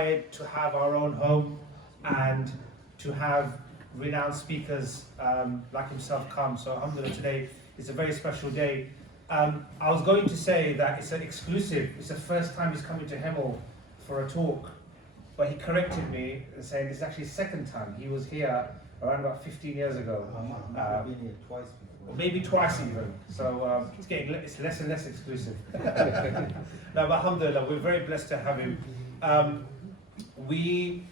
inspired to have our own home and to have renowned speakers like himself come. So Alhamdulillah, today is a very special day. I was going to say that it's an exclusive. It's the first time he's coming to Hemel for a talk, but he corrected me and saying it's actually the second time. He was here around about 15 years ago. I've been here twice before. Or maybe twice even. So it's less and less exclusive. No, but Alhamdulillah, we're very blessed to have him. We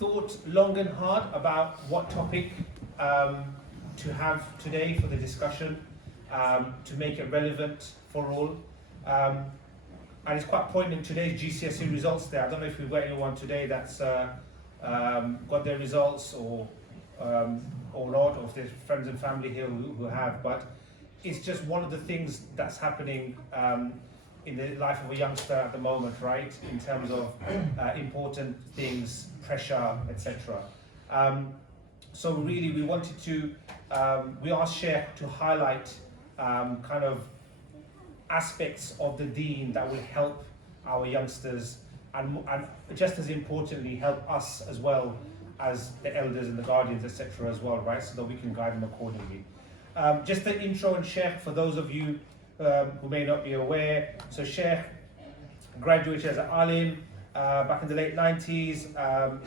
thought long and hard about what topic to have today for the discussion, to make it relevant for all. And it's quite poignant, today's GCSE results there. I don't know if we've got anyone today that's got their results or not, or if there's friends and family here who have, but it's just one of the things that's happening in the life of a youngster at the moment, right? In terms of important things, pressure, etc. So really we wanted to, we asked Shaykh to highlight kind of aspects of the deen that will help our youngsters and just as importantly help us as well as the elders and the guardians, etc. as well, right? So that we can guide them accordingly. Just the intro and Shaykh for those of you who may not be aware. So Shaykh graduated as an alim back in the late 90s.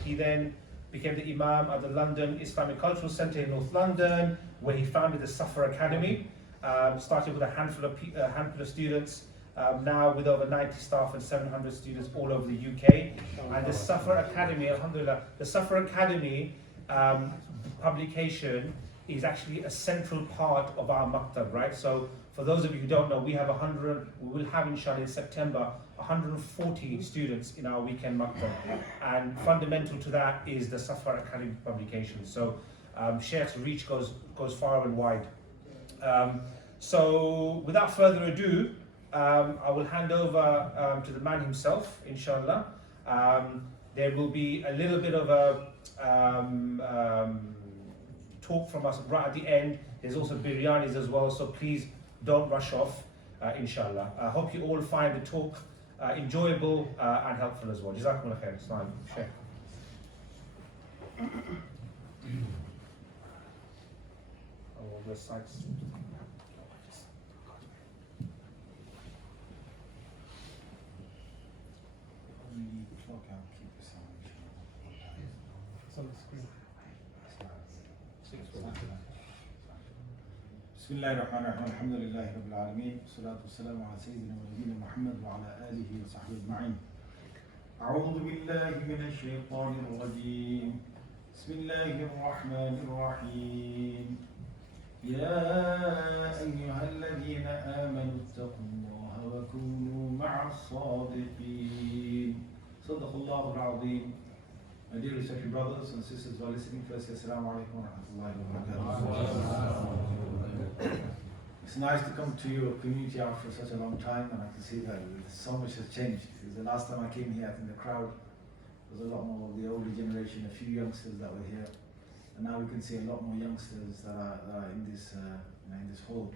He then became the Imam at the London Islamic Cultural Centre in North London, where he founded the Safar Academy. Started with a handful of students, now with over 90 staff and 700 students all over the UK. And the Safar Academy, Alhamdulillah, the Safar Academy publication is actually a central part of our maktab, right? So for those of you who don't know, we will have inshallah in September 140 students in our weekend maktab, and fundamental to that is the Safar Academy publication. So Shaykh's reach goes far and wide. So without further ado, I will hand over to the man himself, inshallah. There will be a little bit of a talk from us right at the end. There's also biryanis as well, so please don't rush off, inshallah. I hope you all find the talk enjoyable and helpful as well. Jazakumullah khair. Assalamu alaikum. Shaykh. Oh, the sides. It's on the screen. بسم الله الرحمن الرحيم الحمد لله رب العالمين والصلاة والسلام على سيدنا ونبينا محمد وعلى آله وصحبه أجمعين. أعوذ بالله من الشيطان الرجيم. بسم الله الرحمن الرحيم. يا أيها الذين آمنوا اتقوا الله وكونوا مع الصادقين. صدق الله العظيم. My dear respected brothers and sisters who are listening, firstly, Assalamu alaikum wa rahmatullahi wa barakatuh. It's nice to come to your community after such a long time, and I can see that so much has changed. Because the last time I came here, I think the crowd was a lot more of the older generation, a few youngsters that were here, and now we can see a lot more youngsters that are in this hall.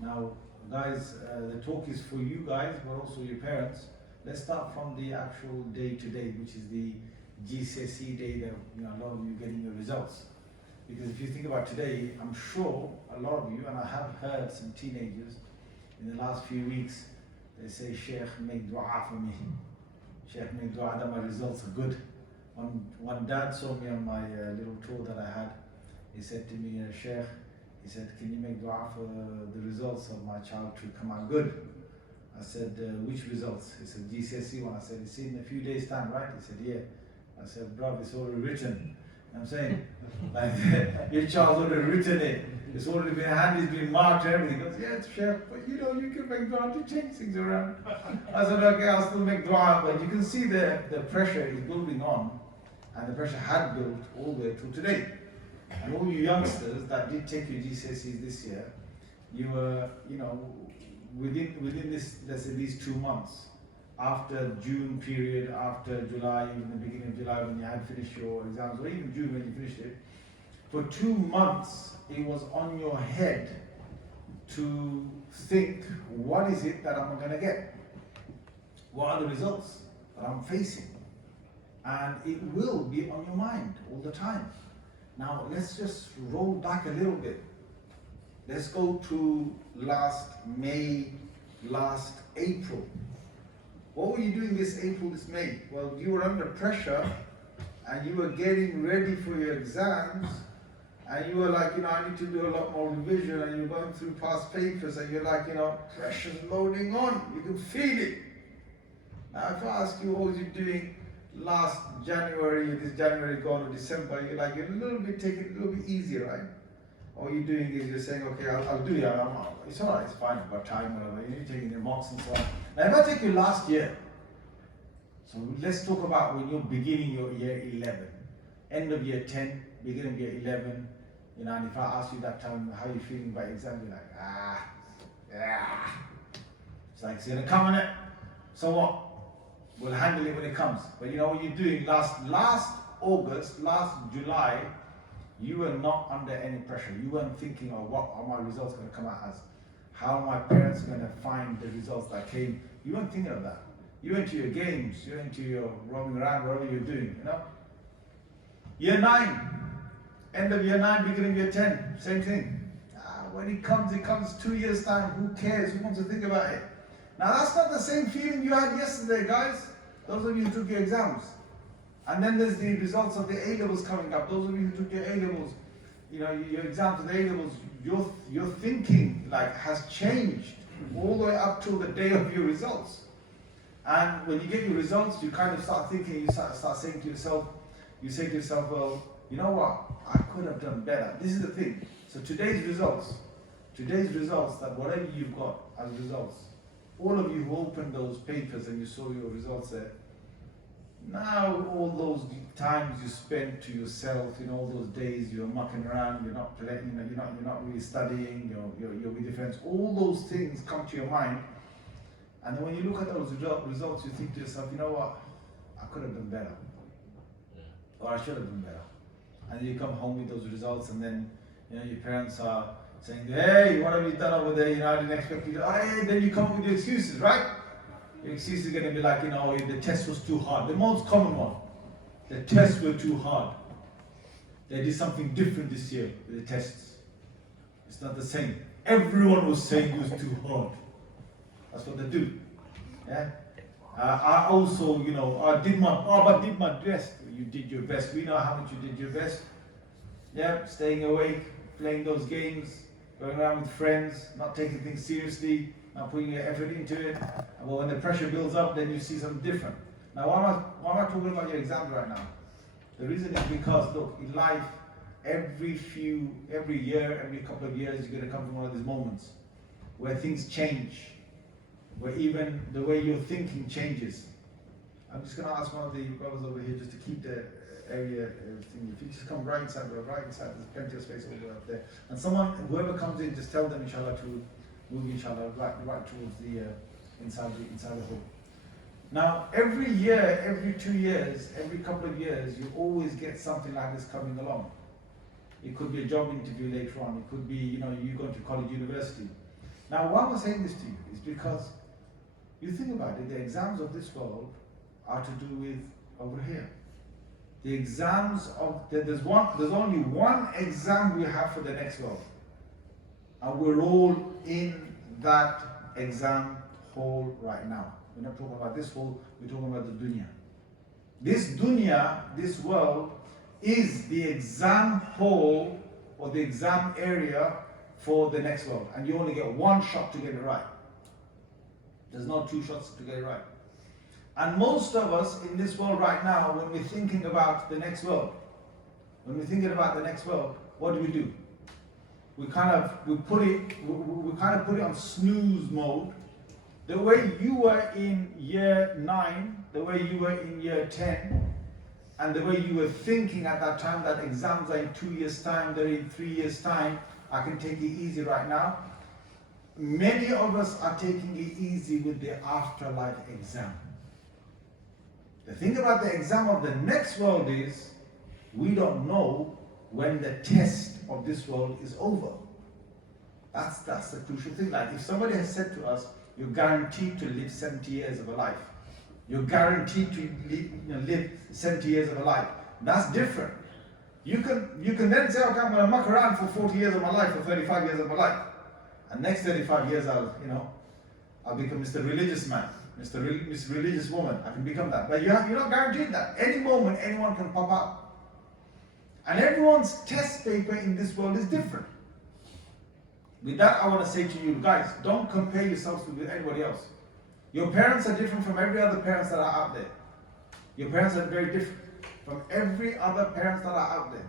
Now, guys, the talk is for you guys, but also your parents. Let's start from the actual day to day, which is the GCSE day that a lot of you getting your results. Because if you think about today, I'm sure a lot of you, and I have heard some teenagers in the last few weeks, they say, Shaykh, make dua for me. Shaykh, make dua that my results are good. One dad saw me on my little tour that I had. He said to me, Shaykh, he said, can you make dua for the results of my child to come out good? I said, which results? He said, GCSE one. I said, it's in a few days time, right? He said, yeah. I said, bro, it's already written. I'm saying, like, your child's already written it. It's already been handed, it's been marked and everything. He goes, yeah, it's Shaykh, but you can make dua to change things around. I said, okay, I'll still make dua, but you can see the pressure is building on, and the pressure had built all the way till today. And all you youngsters that did take your GCSEs this year, you were, within this, let's say these 2 months, after June period, after July, even the beginning of July when you had finished your exams, or even June when you finished it, for 2 months it was on your head to think, what is it that I'm going to get? What are the results that I'm facing? and it will be on your mind all the time. Now let's just roll back a little bit. Let's go to last May, last April. What were you doing this April, this May? Well, you were under pressure and you were getting ready for your exams, and you were like, I need to do a lot more revision, and you're going through past papers, and you're like, pressure's loading on, you can feel it. Now if I ask you, what was you doing last January, this January gone, or December, you're like, you're a little bit taking it a little bit easier, right? All you're doing is you're saying, okay, I'll do it, it's alright, it's fine, I've got time, whatever, you're taking your mocks and so on. Now if I take you last year, so let's talk about when you're beginning your year 11, end of year 10, beginning of year 11, and if I ask you that time, how are you feeling by exam, you're like, it's like, it's gonna come on it, so what? We'll handle it when it comes. But what you're doing last August, last July, you were not under any pressure. You weren't thinking, what are my results gonna come out as? How are my parents gonna find the results that came? You weren't thinking of that. You went to your games, you went to your roaming around, whatever you're doing, Year 9, end of year 9, beginning of year 10, same thing. When it comes 2 years time, who cares? Who wants to think about it? Now that's not the same feeling you had yesterday, guys. Those of you who took your exams. And then there's the results of the A-levels coming up. Those of you who took your A-levels, your exams of the A-levels, your thinking has changed all the way up till the day of your results. And when you get your results, you kind of start thinking, you start saying to yourself, well, you know what, I could have done better. This is the thing. So today's results, that whatever you've got as results, all of you who opened those papers and you saw your results there, now all those times you spent to yourself, all those days you're mucking around, you're not playing, you're not really studying, you're with your friends, all those things come to your mind. And then when you look at those results, you think to yourself, you know what, I could have done better. Or I should have done better. And then you come home with those results, and then your parents are saying, hey, what have you done over there? I didn't expect you to. Hey, then you come up with your excuses, right? Your excuse is going to be like, the test was too hard. The most common one. The tests were too hard. They did something different this year with the tests. It's not the same. Everyone was saying it was too hard. That's what they do. Yeah. I also, I did my best. You did your best. We know how much you did your best. Yeah, staying awake, playing those games, going around with friends, not taking things seriously, not putting your effort into it. And when the pressure builds up, then you see something different. Now, why am I talking about your exams right now? The reason is because, look, in life, every year, every couple of years, you're going to come from one of these moments where things change, where even the way you're thinking changes. I'm just going to ask one of the brothers over here just to keep the area, everything. If you just come right inside, there's plenty of space over there. And whoever comes in, just tell them, inshallah, to move, inshallah, right towards the inside the hall. Now, every year, every 2 years, every couple of years, you always get something like this coming along. It could be a job interview later on. It could be, you going to college, university. Now, why am I saying this to you? Is because you think about it, the exams of this world are to do with over here. The exams there's only one exam we have for the next world. And we're all in that exam hall right now. We're not talking about this hall, we're talking about the dunya. This dunya, this world, is the exam hall or the exam area for the next world. And you only get one shot to get it right. There's no 2 shots to get it right. And most of us in this world right now, when we're thinking about the next world, what do? We put it on snooze mode. The way you were in year 9, the way you were in year 10, and the way you were thinking at that time that exams are in 2 years' time, they're in 3 years' time, I can take it easy right now. Many of us are taking it easy with the afterlife exam. The thing about the exam of the next world is, we don't know when the test of this world is over. That's the crucial thing. Like if somebody has said to us, you're guaranteed to live 70 years of a life. You're guaranteed to live 70 years of a life. That's different. You can then say, okay, I'm going to muck around for 40 years of my life, or 35 years of my life. And next 35 years I'll become Mr. Religious Man, Miss Religious Woman. I can become that. But you're not guaranteed that. Any moment, anyone can pop out. And everyone's test paper in this world is different. With that, I want to say to you guys, don't compare yourselves with anybody else. Your parents are different from every other parents that are out there. Your parents are very different from every other parents that are out there.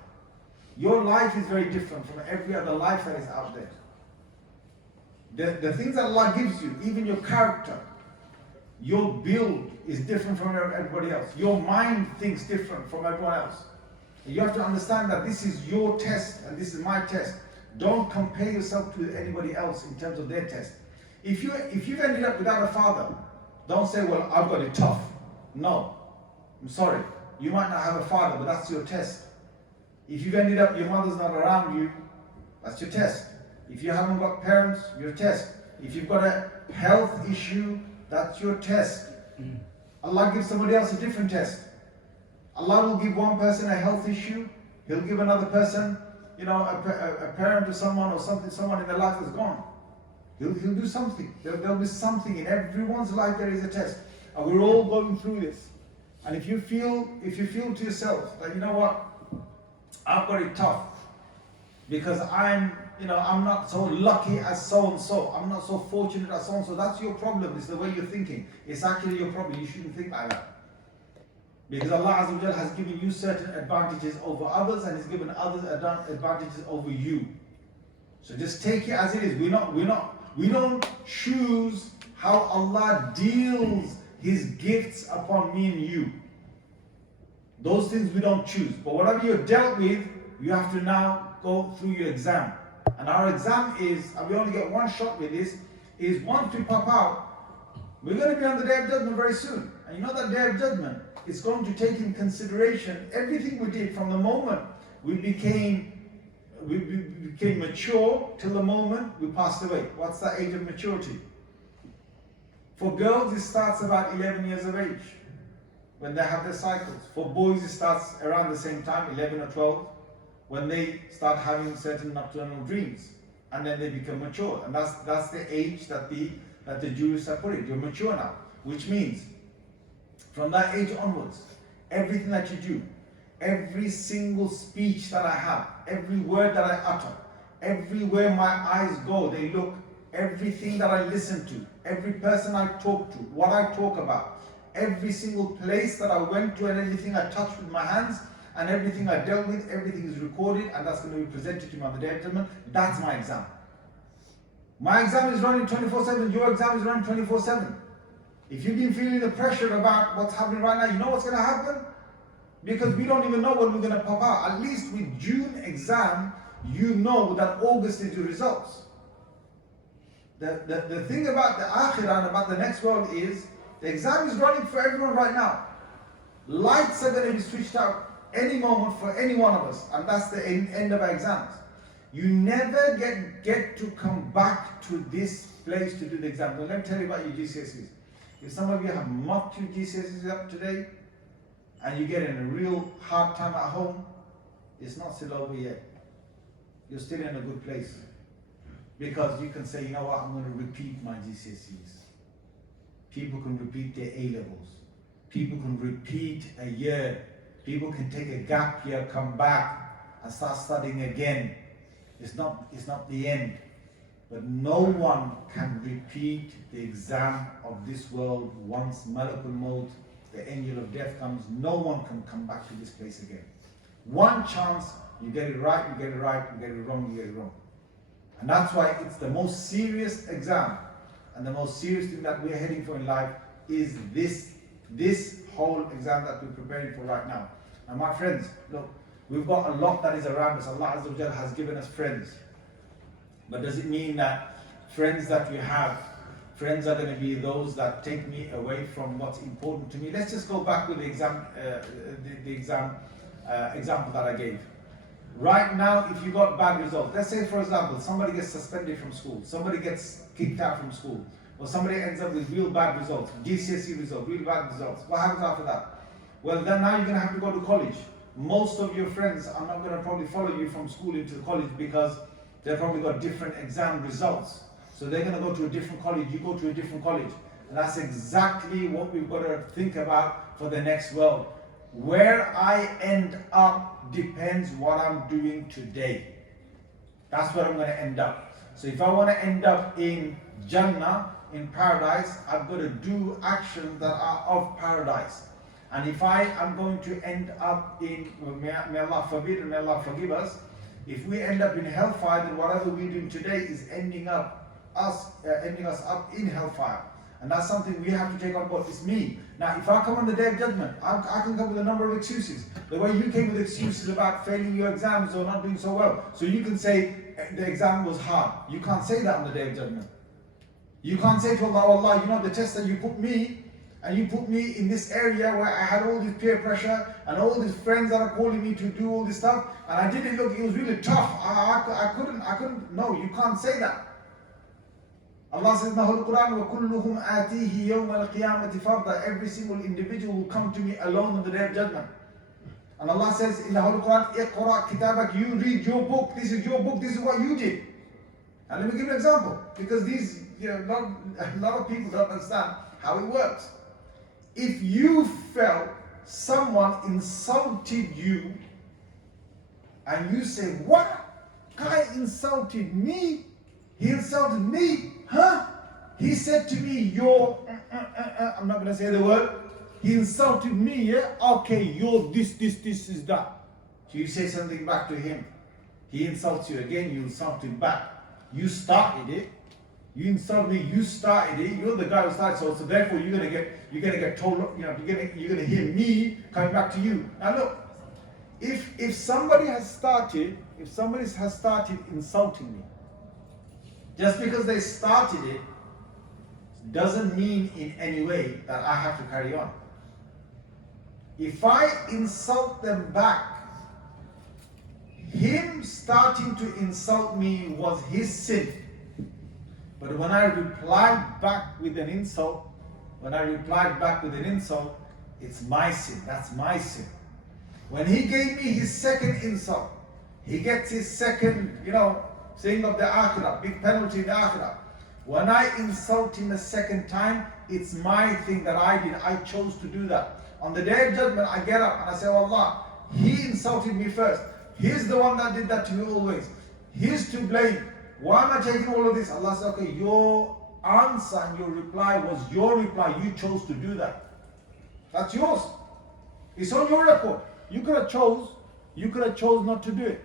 Your life is very different from every other life that is out there. The things that Allah gives you, even your character, your build is different from everybody else. Your mind thinks different from everyone else. You have to understand that this is your test and this is my test. Don't compare yourself to anybody else in terms of their test. If you've ended up without a father, don't say, well, I've got it tough. No, I'm sorry. You might not have a father, but that's your test. If you've ended up, your mother's not around you, that's your test. If you haven't got parents, your test. If you've got a health issue, that's your test. Allah gives somebody else a different test. Allah will give one person a health issue, He'll give another person, a parent to someone or something, someone in their life is gone. He'll do something. There'll be something in everyone's life. There is a test, and we're all going through this. And if you feel to yourself that, you know what, I've got it tough because I'm not so lucky as so and so. I'm not so fortunate as so and so. That's your problem. It's the way you're thinking. It's actually your problem. You shouldn't think like that. Because Allah Azza wa Jalla has given you certain advantages over others, and He's given others advantages over you. So just take it as it is. We don't choose how Allah deals His gifts upon me and you. Those things we don't choose. But whatever you're dealt with, you have to now go through your exam. And our exam is, and we only get one shot with this, is once we pop out, we're going to be on the Day of Judgment very soon. And you know that Day of Judgment is going to take in consideration everything we did from the moment we became mature till the moment we passed away. What's that age of maturity? For girls, it starts about 11 years of age when they have their cycles. For boys, it starts around the same time, 11 or 12, when they start having certain nocturnal dreams, and then they become mature. And that's the age that the Jews have put it. You're mature now, which means from that age onwards, everything that you do, every single speech that I have, every word that I utter, everywhere my eyes go, they look, everything that I listen to, every person I talk to, what I talk about, every single place that I went to and everything I touched with my hands and everything I dealt with, everything is recorded, and that's going to be presented to me on the Day of Judgment. That's my exam. My exam is running 24/7, your exam is running 24/7. If you've been feeling the pressure about what's happening right now, you know what's going to happen? Because we don't even know when we're going to pop out. At least with June exam, you know that August is your results. The thing about the Akhirah and about the next world is, the exam is running for everyone right now. Lights are going to be switched out any moment for any one of us, and that's the end of our exams. You never get to come back to this place to do the exam. Now let me tell you about your GCSEs. If some of you have mocked your GCSEs up today, and you get in a real hard time at home, it's not still over yet. You're still in a good place. Because you can say, you know what, I'm going to repeat my GCSEs. People can repeat their A-levels. People can repeat a year. People can take a gap year, come back, and start studying again. It's not the end. But no one can repeat the exam of this world once Malakul Maut, the angel of death, comes. No one can come back to this place again. One chance, you get it right, you get it right, you get it wrong, you get it wrong. And that's why it's the most serious exam, and the most serious thing that we're heading for in life is this whole exam that we're preparing for right now. And my friends, look, we've got a lot that is around us. Allah Azza wa Jalla has given us friends. But does it mean that friends that we have, friends are going to be those that take me away from what's important to me? Let's just go back with the example that I gave. Right now, if you got bad results, let's say for example, somebody gets suspended from school, somebody gets kicked out from school. or somebody ends up with real bad results, GCSE results, real bad results. What happens after that? Well, then now you're going to have to go to college. Most of your friends are not going to probably follow you from school into college because they've probably got different exam results. So they're going to go to a different college, you go to a different college. And that's exactly what we've got to think about for the next world. Where I end up depends what I'm doing today. That's where I'm going to end up. So if I want to end up in Jannah, in paradise, I've got to do actions that are of paradise. And if I am going to end up in, may Allah forbid and may Allah forgive us, if we end up in hellfire, then whatever we're doing today is ending us up in hellfire. And that's something we have to take on board. It's me. Now, if I come on the day of judgment, I can come with a number of excuses. The way you came with excuses about failing your exams or not doing so well. So you can say the exam was hard. You can't say that on the day of judgment. You can't say to Allah, Allah, you know the test that you put me, and you put me in this area where I had all this peer pressure and all these friends that are calling me to do all this stuff, and I did it, look, it was really tough. I couldn't, no, you can't say that. Allah says in the Holy Quran, وَكُلُّهُمْ آتِيهِ يَوْمَ الْقِيَامَةِ فَرْضًا. Every single individual will come to me alone on the day of judgment. And Allah says in the Holy Quran, اقرأ كتابك, you read your book, this is your book, this is what you did. And let me give you an example, because these, a lot of people don't understand how it works. If you felt someone insulted you, and you say, what? Guy insulted me? He insulted me? Huh? He said to me, you're, I'm not going to say the word. He insulted me, yeah? Okay, you're this is that. So you say something back to him. He insults you again, you insult him back. You started it. You insult me, you started it. You're the guy who started. So therefore you're gonna get told, you're gonna hear me coming back to you. Now look, if somebody has started insulting me, just because they started it doesn't mean in any way that I have to carry on. If I insult them back, him starting to insult me was his sin. But when I replied back with an insult, it's my sin. That's my sin. When he gave me his second insult, he gets his second, saying of the akhirah, big penalty in the akhirah. When I insult him a second time, it's my thing that I did. I chose to do that. On the day of judgment, I get up and I say, oh Allah, he insulted me first. He's the one that did that to me always. He's to blame. Why am I taking all of this? Allah says, okay, your answer and your reply was your reply. You chose to do that. That's yours. It's on your record. You could have chose not to do it.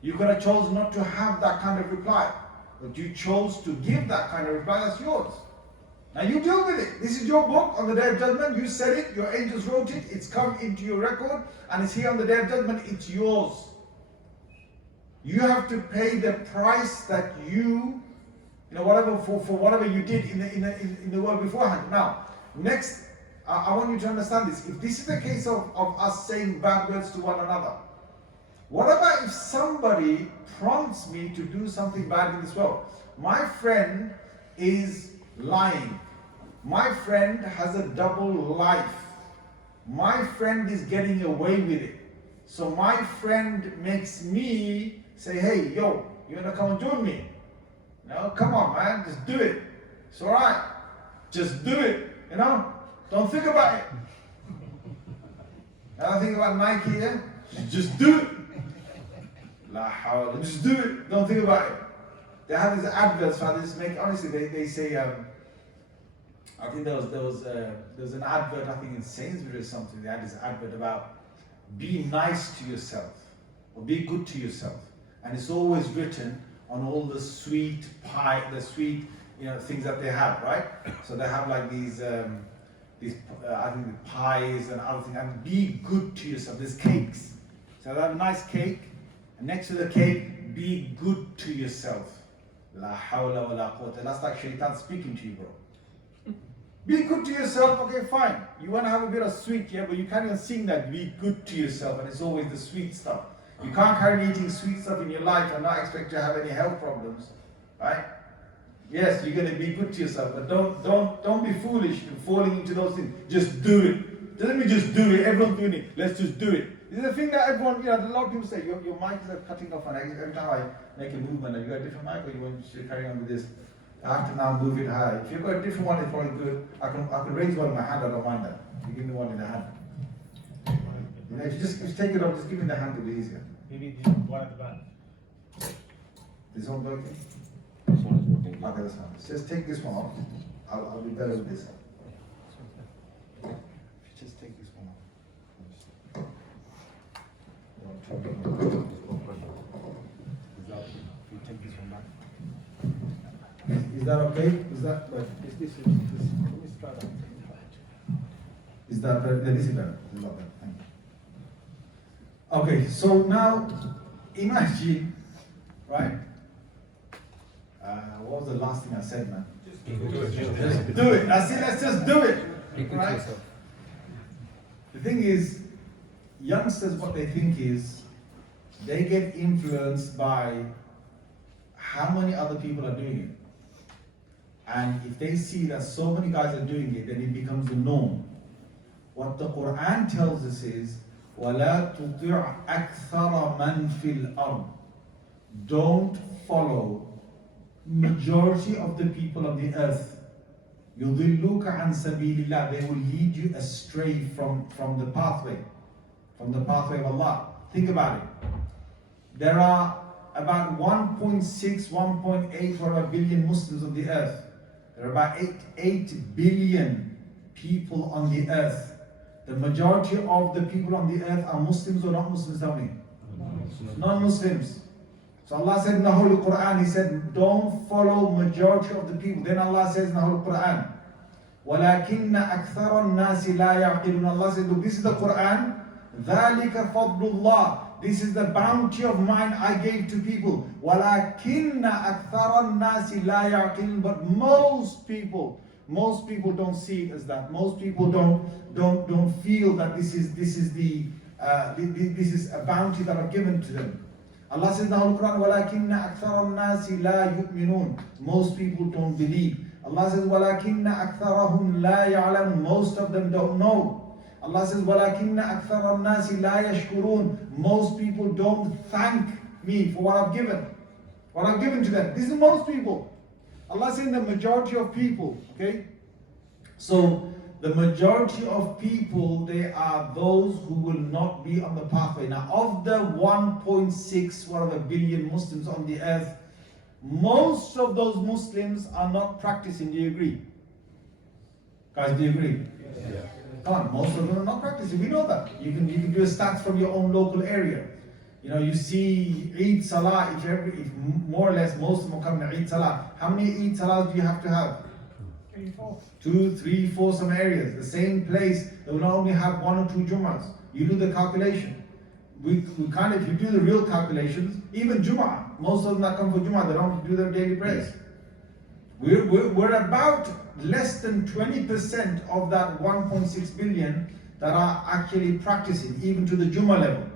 You could have chose not to have that kind of reply. But you chose to give that kind of reply. That's yours. Now you deal with it. This is your book on the day of judgment. You said it. Your angels wrote it. It's come into your record. And it's here on the day of judgment. It's yours. You have to pay the price that whatever for whatever you did in the world beforehand. Now, next, I want you to understand this. If this is the case of us saying bad words to one another, what about if somebody prompts me to do something bad in this world? My friend is lying. My friend has a double life. My friend is getting away with it. So my friend makes me say, hey, yo, you wanna come and join me? No, come on, man, just do it. It's all right. Just do it, Don't think about it. I don't think about Nike, yeah? Just do it. La hawla, just do it. Don't think about it. They have these adverts for this. Honestly, they say, I think there was an advert, I think in Sainsbury's or something. They had this advert about be nice to yourself or be good to yourself. And it's always written on all the sweet pie, things that they have, right? So they have like these I think pies and other things. And be good to yourself. There's cakes. So they have a nice cake, and next to the cake, be good to yourself. La hawla wa la quwwata. That's like shaitan speaking to you, bro. Be good to yourself. Okay, fine. You want to have a bit of sweet, yeah, but you can't even sing that. Be good to yourself, and it's always the sweet stuff. You can't carry eating sweet stuff in your life and not expect to have any health problems, right? Yes, you're going to be good to yourself, but don't be foolish in falling into those things. Just do it. Doesn't mean just do it. Everyone's doing it. Let's just do it. This is the thing that everyone, a lot of people say, your mic is cutting off, and every time I make a movement, have you got a different mic, or you want to carry on with this? I have to now move it high. If you've got a different one, it's probably good. I can raise one in my hand. I don't mind that. You give me one in the hand. If you just take it off, just give me the hand. It'll be easier. Maybe the one at the back. This one working? This one is working. Okay, that's fine. Just take this one off. I'll be better with this. Just take this one off. If you take this one back. Is that okay? Is that better? Let me try that. Is that better? This is better. This is not better. Thank you. Okay, so now imagine, right? What was the last thing I said, man? Just do Just do it. That's it. Let's just do it. Right? The thing is, youngsters, what they think is, they get influenced by how many other people are doing it. And if they see that so many guys are doing it, then it becomes the norm. What the Quran tells us is, وَلَا تُطِعْ أَكْثَرَ مَنْ فِي الْأَرْضِ. Don't follow majority of the people on the earth. يُضِلُّكَ عَنْ سَبِيلِ اللَّهِ. They will lead you astray from the pathway of Allah. Think about it. There are about 1.6, 1.8 or a billion Muslims on the earth. There are about 8 billion people on the earth. The majority of the people on the earth are Muslims or not Muslims, tell me? Non-Muslims. So Allah said in the Holy Quran, He said, don't follow majority of the people. Then Allah says in the Holy Quran, وَلَكِنَّ أَكْثَرَ النَّاسِ لَا يَعْقِلُونَ. Allah said, look, this is the Quran. ذَلِكَ فَضْلُ اللَّهِ. This is the bounty of mine I gave to people. وَلَكِنَّ أَكْثَرَ النَّاسِ لَا يَعْقِلُونَ. But most people don't see it as that. Most people don't feel that this is a bounty that I've given to them. Allah says in the Holy Quran, وَلَكِنَّ أَكْثَرَ النَّاسِ لَا يُؤْمِنُونَ. Most people don't believe. Allah says, وَلَكِنَّ أَكْثَرَهُمْ لَا يَعْلَمُونَ. Most of them don't know. Allah says, وَلَكِنَّ أَكْثَرَ النَّاسِ لَا يَشْكُرُونَ. Most people don't thank me for what I've given to them. This is most people. Allah says the majority of people, okay? So, the majority of people, they are those who will not be on the pathway. Now, of the 1.6 billion Muslims on the earth, most of those Muslims are not practicing. Do you agree? Guys, do you agree? Yeah. Come on, most of them are not practicing. We know that. You can do a stats from your own local area. You see Eid Salah, if more or less most of them come to Eid Salah. How many Eid Salahs do you have to have? 2, 3, 4 some areas. The same place, they will only have 1 or 2 Jum'ahs. You do the calculation. We kind of, if you do the real calculations, even Jum'ah, most of them that come for Jum'ah, they don't do their daily prayers. We're about less than 20% of that 1.6 billion that are actually practicing, even to the Jum'ah level.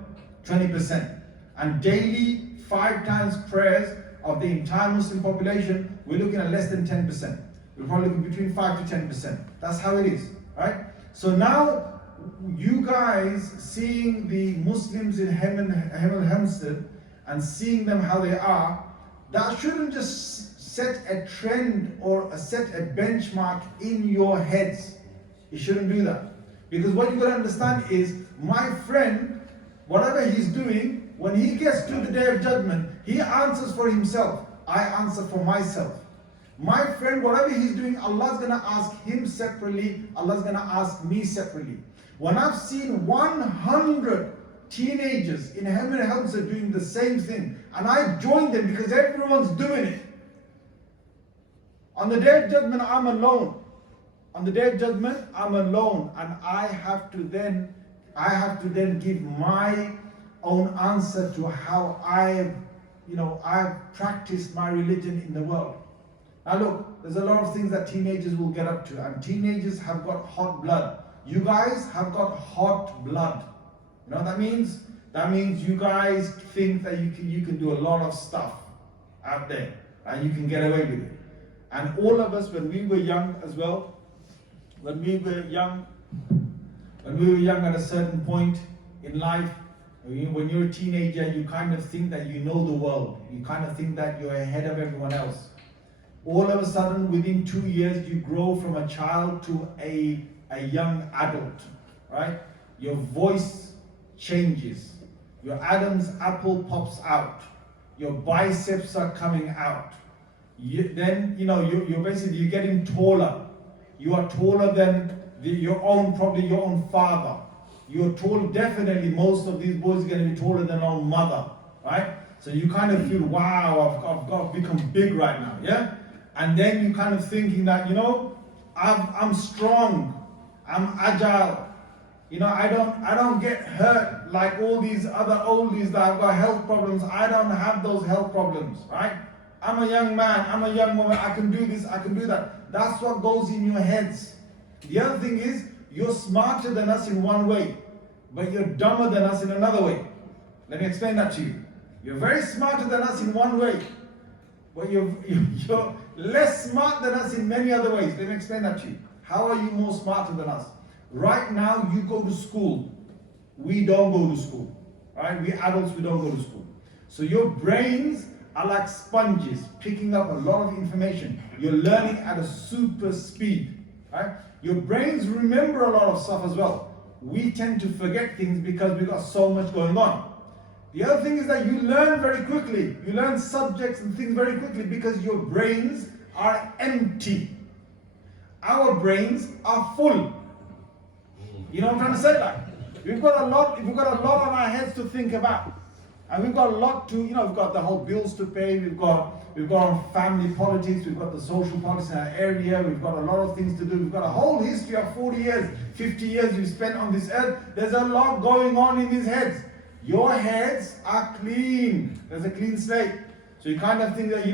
20%. And daily 5 times prayers of the entire Muslim population, we're looking at less than 10%. We're probably looking between 5 to 10%. That's how it is, right? So now, you guys seeing the Muslims in Hemel Hempstead and seeing them how they are, that shouldn't just set a trend or set a benchmark in your heads. It shouldn't do that. Because what you've got to understand is, my friend, whatever he's doing, when he gets to the Day of Judgment, he answers for himself. I answer for myself. My friend, whatever he's doing, Allah's going to ask him separately. Allah's going to ask me separately. When I've seen 100 teenagers in Hemel Hempstead doing the same thing, and I join them because everyone's doing it, on the Day of Judgment, I'm alone. On the Day of Judgment, I'm alone, and I have to then give my own answer to how I've practiced my religion in the world. Now look, there's a lot of things that teenagers will get up to, and teenagers have got hot blood. You guys have got hot blood. You know what that means? That means you guys think that you can do a lot of stuff out there, and you can get away with it. And all of us, when we were young as well, when we were young at a certain point in life, when you're a teenager, you kind of think that you know the world. You kind of think that you're ahead of everyone else. All of a sudden, within 2 years, you grow from a child to a young adult, right? Your voice changes. Your Adam's apple pops out. Your biceps are coming out. You're getting taller. You are taller than your own father. You're tall, definitely most of these boys are going to be taller than their own mother, right? So you kind of feel, wow, I've got to become big right now, yeah? And then you kind of thinking that, I'm strong, I'm agile, I don't get hurt like all these other oldies that have got health problems. I don't have those health problems, right? I'm a young man, I'm a young woman, I can do this, I can do that. That's what goes in your heads. The other thing is, you're smarter than us in one way, but you're dumber than us in another way. Let me explain that to you. You're very smarter than us in one way, but you're less smart than us in many other ways. Let me explain that to you. How are you more smarter than us? Right now, you go to school. We don't go to school. Right? We adults, we don't go to school. So your brains are like sponges, picking up a lot of information. You're learning at a super speed. Right? Your brains remember a lot of stuff as well. We tend to forget things because we've got so much going on. The other thing is that you learn very quickly. You learn subjects and things very quickly because your brains are empty. Our brains are full. You know what I'm trying to say? Like, we've got a lot on our heads to think about. And we've got a lot to, we've got the whole bills to pay, we've got our family politics, we've got the social politics in our area, we've got a lot of things to do, we've got a whole history of 40 years, 50 years you've spent on this earth. There's a lot going on in these heads. Your heads are clean. There's a clean slate. So you kind of think that,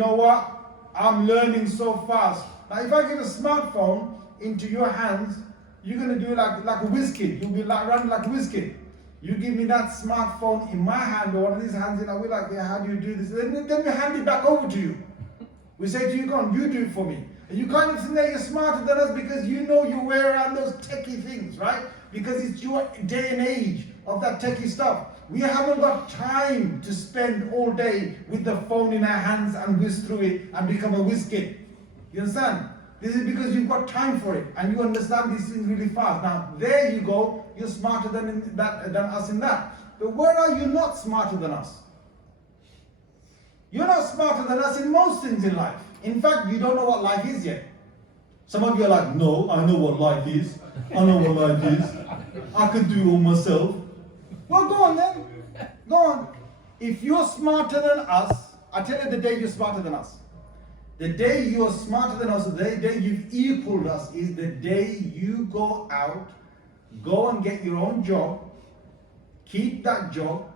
I'm learning so fast. Now if I give a smartphone into your hands, you're going to do like a whiz kid. You'll be running like a whiz kid. You give me that smartphone in my hand or one of these hands, and we're like, how do you do this? Then we hand it back over to you. We say to you, go on, you do it for me. And you kind of think that you're smarter than us because you wear around those techie things, right? Because it's your day and age of that techie stuff. We haven't got time to spend all day with the phone in our hands and whiz through it and become a whiz kid. You understand? This is because you've got time for it and you understand these things really fast. Now, there you go. You're smarter than us in that. But where are you not smarter than us? You're not smarter than us in most things in life. In fact, you don't know what life is yet. Some of you are like, no, I know what life is. I know what life is. I can do it all myself. Well, go on then. Go on. If you're smarter than us, I tell you the day you're smarter than us. The day you're smarter than us, the day you've equaled us, is the day you go out, go and get your own job, keep that job,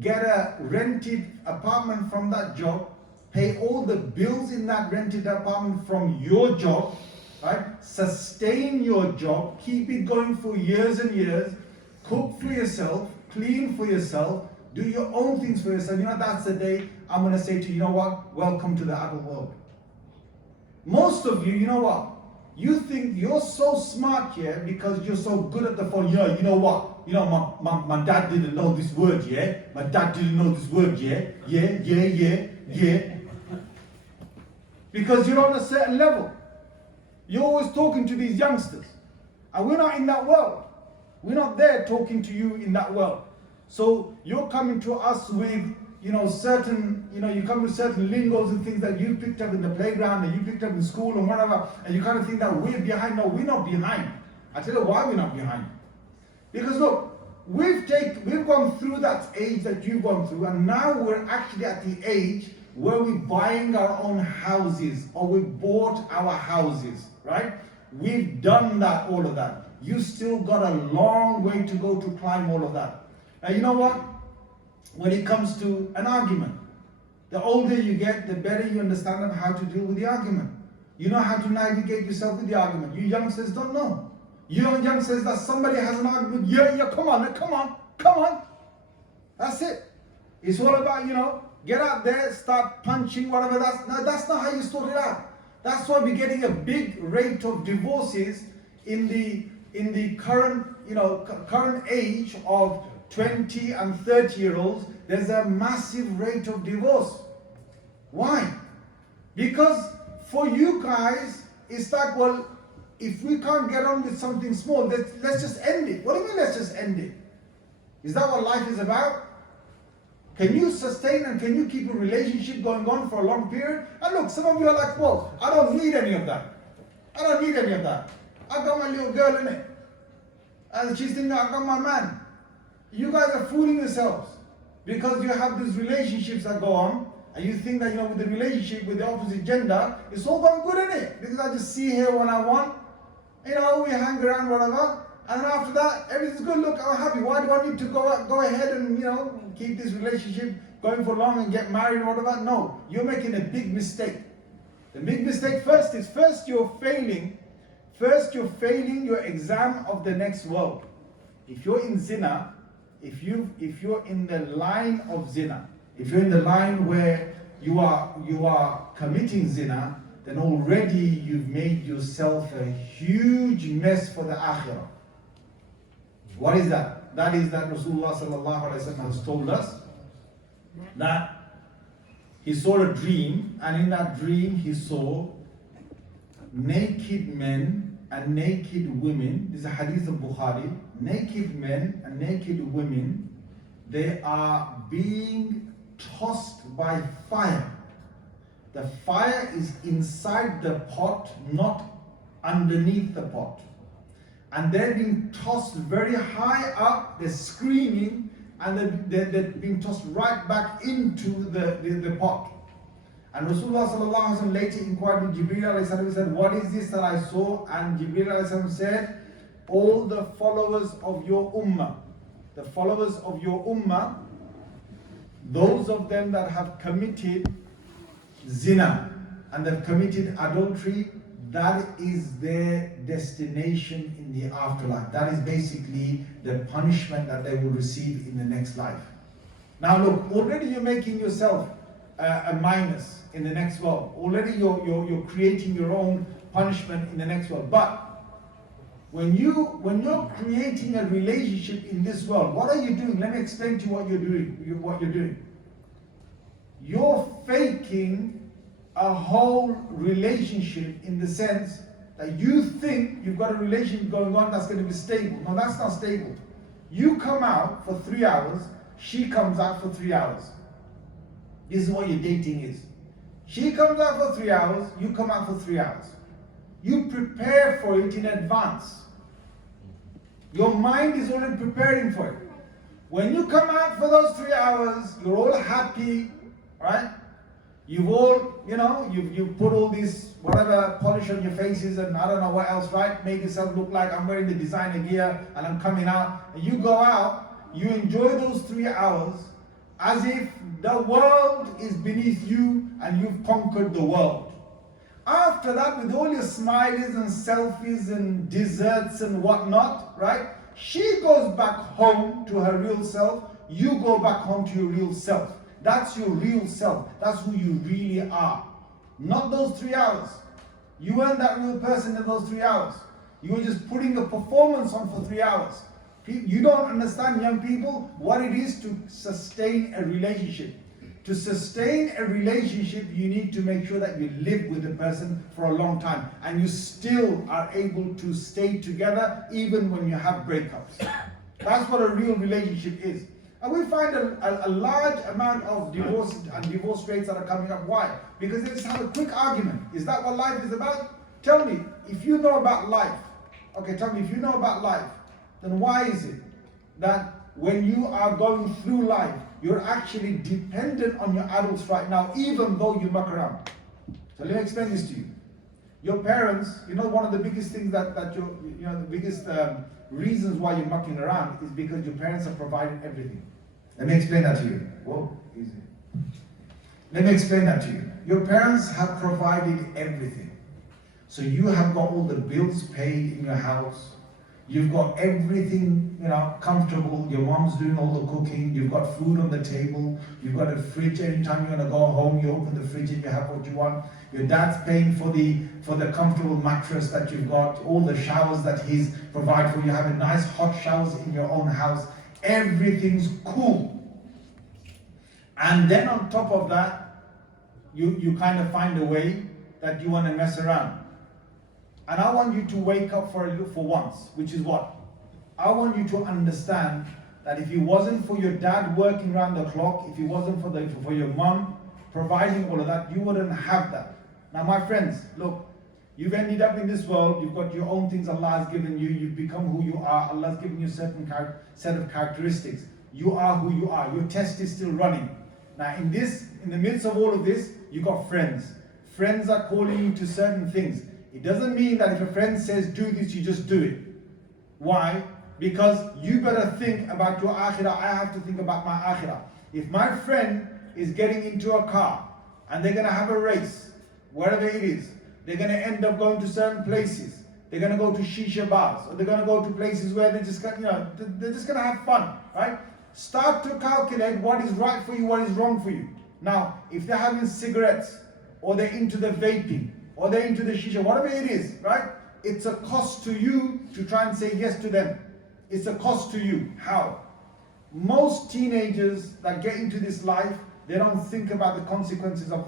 get a rented apartment from that job, pay all the bills in that rented apartment from your job, right? Sustain your job, keep it going for years and years, cook for yourself, clean for yourself, do your own things for yourself. That's the day I'm going to say to you, welcome to the adult world. Most of you, you think you're so smart here because you're so good at the phone. My dad didn't know this word, yeah? My dad didn't know this word, yeah? Yeah. Because you're on a certain level. You're always talking to these youngsters. And we're not in that world. We're not there talking to you in that world. So you're coming to us with, certain, you come with certain lingos and things that you picked up in the playground and you picked up in school and whatever, and you kind of think that we're behind. No, we're not behind. I tell you why we're not behind. Because look, we've gone through that age that you've gone through, and now we're actually at the age where we're buying our own houses, or we've bought our houses, right? We've done that, all of that. You've still got a long way to go to climb all of that. Now, you know what? When it comes to an argument, the older you get, the better you understand how to deal with the argument. You know how to navigate yourself with the argument. You youngsters don't know. You youngsters that somebody has an argument, come on. That's it. It's all about, get out there, start punching, whatever. That's not how you sort it out. That's why we're getting a big rate of divorces in the current, current age of 20 and 30-year-olds. There's a massive rate of divorce. Why? Because for you guys, it's like, well, if we can't get on with something small, let's just end it. What do you mean, let's just end it? Is that what life is about? Can you sustain and can you keep a relationship going on for a long period? And look, some of you are like, well, I don't need any of that. I don't need any of that. I got my little girl in it. And she's thinking, I got my man. You guys are fooling yourselves because you have these relationships that go on, and you think that, with the relationship with the opposite gender, it's all going good, in it? Because I just see her when I want, we hang around, whatever, and then after that, everything's good. Look, I'm happy. Why do I need to go ahead and, keep this relationship going for long and get married or whatever? No, you're making a big mistake. The big mistake first you're failing your exam of the next world. If you're in zina, if you're in the line of zina, if you're in the line where you are committing zina, then already you've made yourself a huge mess for the akhirah. What is that? That is that Rasulullah sallallahu alaihi wasallam has told us that he saw a dream, and in that dream he saw naked men and naked women. This is a hadith of Bukhari. Naked men and naked women, they are being tossed by fire. The fire is inside the pot, not underneath the pot. And they're being tossed very high up, they're screaming, and they're being tossed right back into the pot. And Rasulullah sallallahu alaihi wasallam later inquired with Jibreel alayhi salam. He said, what is this that I saw? And Jibreel alayhi salam said, all the followers of your ummah, those of them that have committed zina and they've committed adultery, that is their destination in the afterlife. That is basically the punishment that they will receive in the next life. Now look, already you're making yourself a minus in the next world. Already you're creating your own punishment in the next world. But when you're creating a relationship in this world, what are you doing? Let me explain to you what you're doing. You're faking a whole relationship in the sense that you think you've got a relationship going on that's going to be stable. No, that's not stable. You come out for 3 hours, she comes out for 3 hours. This is what your dating is. She comes out for 3 hours, you come out for 3 hours. You prepare for it in advance. Your mind is already preparing for it. When you come out for those 3 hours, you're all happy, right? You've all, you've put all this whatever polish on your faces and I don't know what else, right? Make yourself look like I'm wearing the designer gear and I'm coming out. And you go out, you enjoy those 3 hours as if the world is beneath you and you've conquered the world. After that, with all your smileys and selfies and desserts and whatnot, right? She goes back home to her real self. You go back home to your real self. That's your real self. That's who you really are. Not those 3 hours. You weren't that real person in those 3 hours. You were just putting a performance on for 3 hours. You don't understand, young people, what it is to sustain a relationship. To sustain a relationship, you need to make sure that you live with the person for a long time. And you still are able to stay together even when you have breakups. That's what a real relationship is. And we find a large amount of divorce and divorce rates that are coming up. Why? Because they just have a quick argument. Is that what life is about? Tell me, if you know about life, tell me, if you know about life, then why is it that when you are going through life, you're actually dependent on your adults right now, even though you muck around? So let me explain this to you. Your parents, one of the biggest things the biggest reasons why you're mucking around is because your parents have provided everything. Let me explain that to you. Whoa, easy. Let me explain that to you. Your parents have provided everything. So you have got all the bills paid in your house. You've got everything, comfortable. Your mom's doing all the cooking. You've got food on the table. You've got a fridge. Anytime you're gonna go home, you open the fridge and you have what you want. Your dad's paying for the comfortable mattress that you've got. All the showers that he's provided for you. Having nice hot showers in your own house. Everything's cool. And then on top of that, you kind of find a way that you want to mess around. And I want you to wake up for once, which is what? I want you to understand that if it wasn't for your dad working around the clock, if it wasn't for your mom providing all of that, you wouldn't have that. Now my friends, look, you've ended up in this world, you've got your own things Allah has given you, you've become who you are, Allah has given you a certain set of characteristics. You are who you are, your test is still running. Now in the midst of all of this, you've got friends. Friends are calling you to certain things. It doesn't mean that if a friend says do this, you just do it. Why? Because you better think about your akhirah. I have to think about my akhirah. If my friend is getting into a car and they're going to have a race, wherever it is, they're going to end up going to certain places. They're going to go to shisha bars, or they're going to go to places where they're just going to have fun, right? Start to calculate what is right for you, what is wrong for you. Now, if they're having cigarettes, or they're into the vaping, or they're into the shisha, whatever it is, right? It's a cost to you to try and say yes to them. It's a cost to you. How? Most teenagers that get into this life, they don't think about the consequences of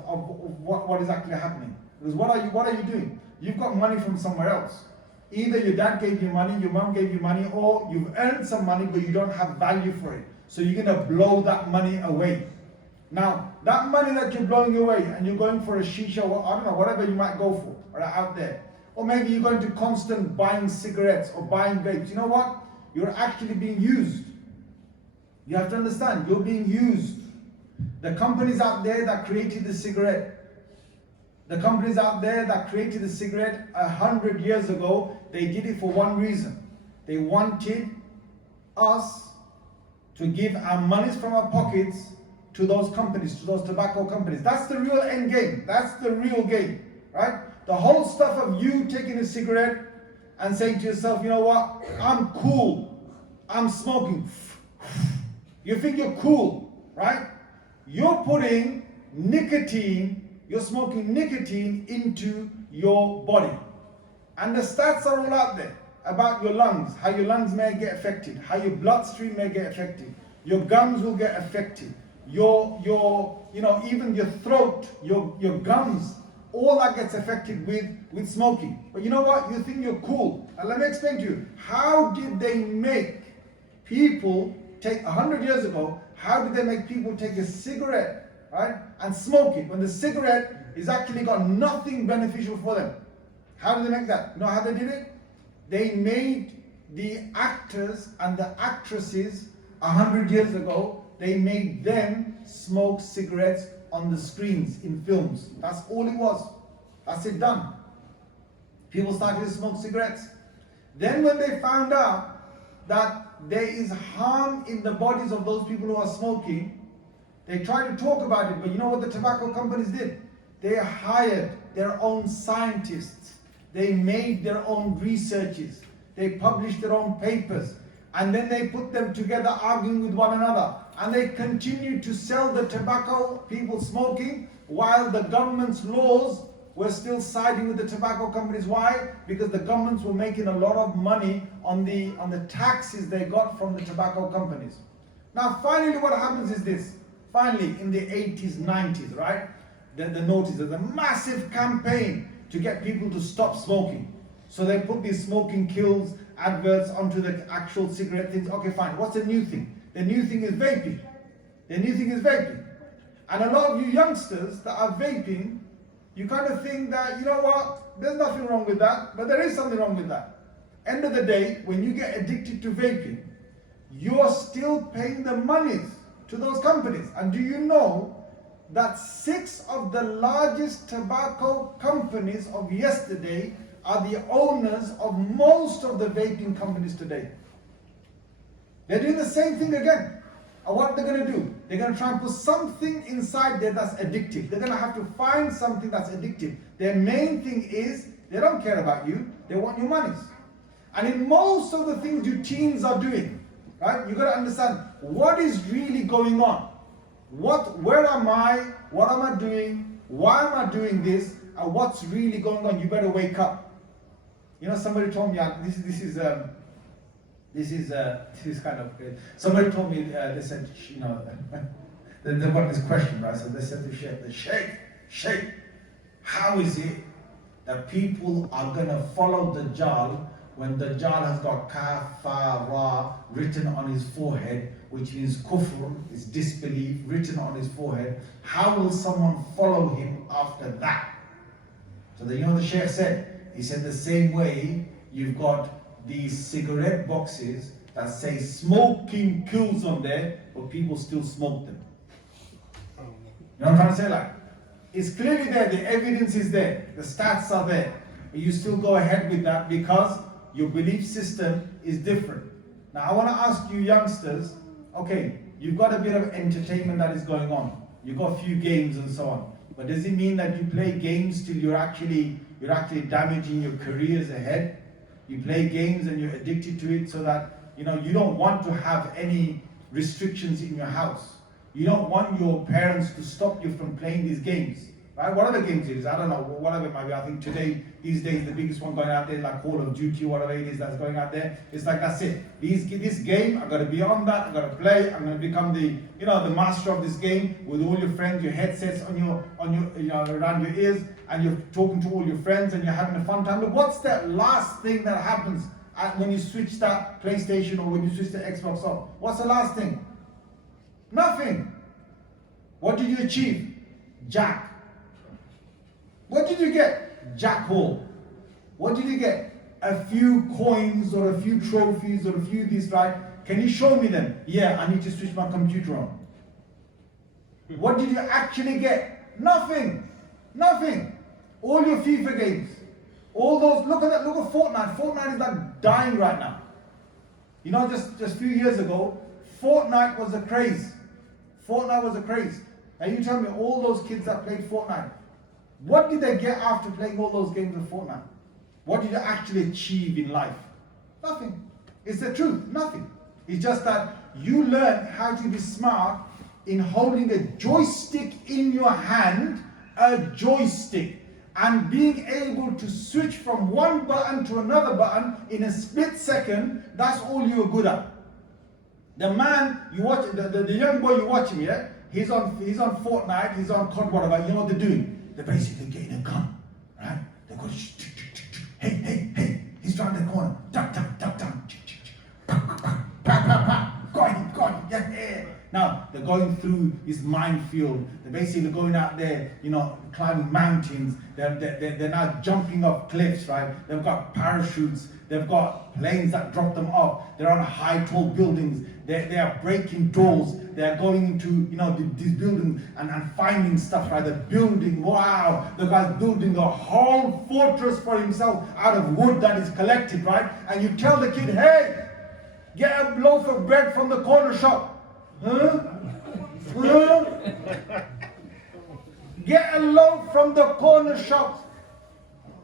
what is actually happening. Because what are you doing? You've got money from somewhere else. Either your dad gave you money, your mom gave you money, or you've earned some money but you don't have value for it. So you're going to blow that money away. Now, that money that you're blowing away and you're going for a shisha, or I don't know, whatever you might go for, right, out there. Or maybe you're going to constant buying cigarettes or buying vapes. You know what? You're actually being used. You have to understand, you're being used. The companies out there that created the cigarette, the companies out there that created the cigarette 100 years ago, they did it for one reason. They wanted us to give our monies from our pockets to those companies, to those tobacco companies. That's the real end game. That's the real game, right? The whole stuff of you taking a cigarette and saying to yourself, you know what, I'm cool, I'm smoking. You think you're cool, right? You're putting nicotine, you're smoking nicotine into your body. And the stats are all out there about your lungs, how your lungs may get affected, how your bloodstream may get affected, your gums will get affected, even your throat, your gums, all that gets affected with smoking. But you know what? You think you're cool. And let me explain to you. How did they make people take, 100 years ago, how did they make people take a cigarette, right, and smoke it when the cigarette is actually got nothing beneficial for them? How did they make that? You know how they did it? They made the actors and the actresses 100 years ago, they made them smoke cigarettes on the screens in films. That's all it was. That's it, done. People started to smoke cigarettes. Then when they found out that there is harm in the bodies of those people who are smoking, they tried to talk about it, but you know what the tobacco companies did? They hired their own scientists. They made their own researches. They published their own papers. And then they put them together arguing with one another. And they continued to sell the tobacco, people smoking, while the government's laws were still siding with the tobacco companies. Why? Because the governments were making a lot of money on the taxes they got from the tobacco companies. Now finally what happens is this. Finally in the 80s, 90s, right? The notice, there's a massive campaign to get people to stop smoking. So they put these smoking kills adverts onto the actual cigarette things. Okay, fine. What's the new thing? The new thing is vaping. The new thing is vaping. And a lot of you youngsters that are vaping, you kind of think that, you know what, there's nothing wrong with that, but there is something wrong with that. End of the day, when you get addicted to vaping, you're still paying the monies to those companies. And do you know that 6 of the largest tobacco companies of yesterday are the owners of most of the vaping companies today? They're doing the same thing again. And what they're going to do? They're going to try and put something inside there that's addictive. They're going to have to find something that's addictive. Their main thing is, they don't care about you, they want your monies. And in most of the things you teens are doing, right? You got to understand what is really going on. Where am I? What am I doing? Why am I doing this? And what's really going on? You better wake up. You know, somebody told me this is kind of great. Somebody told me they said, you know, they got this question, right? So they said to Shaykh, how is it that people are gonna follow Dajjal when Dajjal has got kafara written on his forehead, which means kufr, is disbelief, written on his forehead? How will someone follow him after that? So you know the Shaykh said, he said the same way you've got these cigarette boxes that say smoking kills on there, but people still smoke them. You know what I'm trying to say? Like, it's clearly there, the evidence is there, the stats are there, but you still go ahead with that because your belief system is different. Now I want to ask you youngsters, okay, you've got a bit of entertainment that is going on, you've got a few games and so on, but does it mean that you play games till you're actually damaging your careers ahead? You play games and you're addicted to it so that, you know, you don't want to have any restrictions in your house. You don't want your parents to stop you from playing these games, right? Whatever games it is, I don't know, whatever it might be. I think these days, the biggest one going out there is like Call of Duty, whatever it is that's going out there. It's like, that's it. This game, I've got to be on that, I've got to play, I'm going to become the master of this game with all your friends, your headsets on your around your ears, and you're talking to all your friends and you're having a fun time. But what's that last thing that happens when you switch that PlayStation or when you switch the Xbox off? What's the last thing? Nothing. What did you achieve? Jack. What did you get? Jack hole. What did you get? A few coins or a few trophies or a few this, right? Can you show me them? Yeah, I need to switch my computer on. What did you actually get? Nothing. Nothing. All your FIFA games. All those, look at Fortnite. Fortnite is like dying right now. You know, just a few years ago, Fortnite was a craze. Fortnite was a craze. And you tell me, all those kids that played Fortnite, what did they get after playing all those games of Fortnite? What did they actually achieve in life? Nothing. It's the truth, nothing. It's just that you learn how to be smart in holding a joystick in your hand, a joystick, and being able to switch from one button to another button in a split second. That's all you're good at. The man you watch, the young boy you watch him, yeah, he's on Fortnite, he's on COD, whatever. You know what they're doing? They're basically getting a gun, right? They go, hey, he's trying the corner, duck, got him, yeah. Now they're going through this minefield. They're basically going out there, you know, climbing mountains. They're now jumping off cliffs, right? They've got parachutes. They've got planes that drop them off. They're on high, tall buildings. They are breaking doors. They're going into, you know, these buildings and finding stuff, right? They're building, wow, the guy's building a whole fortress for himself out of wood that is collected, right? And you tell the kid, hey, get a loaf of bread from the corner shop. Huh? Get a loaf from the corner shop.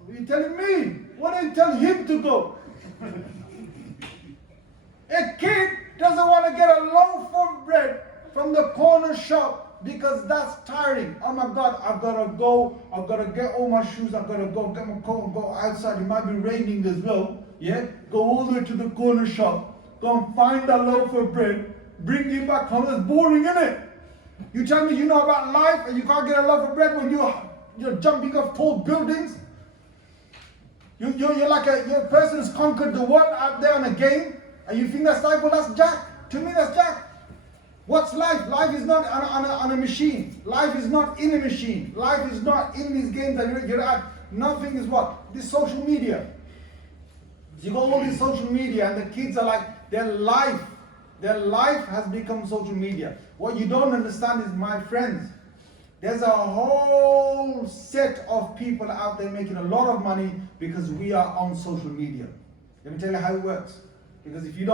What are you telling me? What are you telling him to go? A kid doesn't want to get a loaf of bread from the corner shop because that's tiring. Oh my God, I've got to go. I've got to get all my shoes. I've got to go get my coat and go outside. It might be raining as well. Yeah? Go all the way to the corner shop. Go and find that loaf of bread. Bring it back home. That's boring, isn't it? You tell me you know about life and you can't get a loaf of bread when you're jumping off tall buildings? You're like a person who's conquered the world out there on a game, and you think that's life? Well, that's Jack. To me, that's Jack. What's life? Life is not on a machine. Life is not in a machine. Life is not in these games that you're at. Nothing is what? This social media. You got all this social media, and the kids are like, their life has become social media. What you don't understand is, my friends, there's a whole set of people out there making a lot of money because we are on social media. Let me tell you how it works. Because if you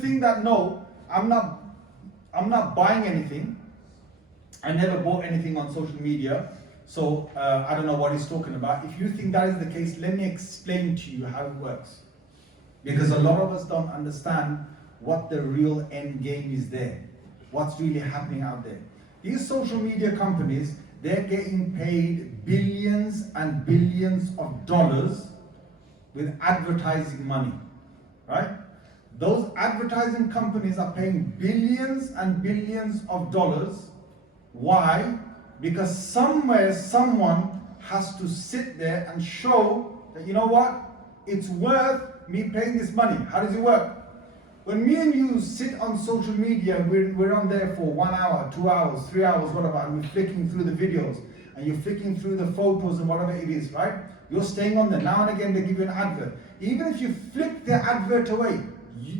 think that, no, I'm not buying anything, I never bought anything on social media, so I don't know what he's talking about. If you think that is the case, let me explain to you how it works. Because a lot of us don't understand what the real end game is there. What's really happening out there. These social media companies, they're getting paid billions and billions of dollars with advertising money, right? Those advertising companies are paying billions and billions of dollars. Why? Because somewhere someone has to sit there and show that, you know what, it's worth me paying this money. How does it work? When me and you sit on social media, we're on there for 1 hour, 2 hours, 3 hours, whatever, and we're flicking through the videos, and you're flicking through the photos and whatever it is, right? You're staying on there. Now and again, they give you an advert. Even if you flick the advert away,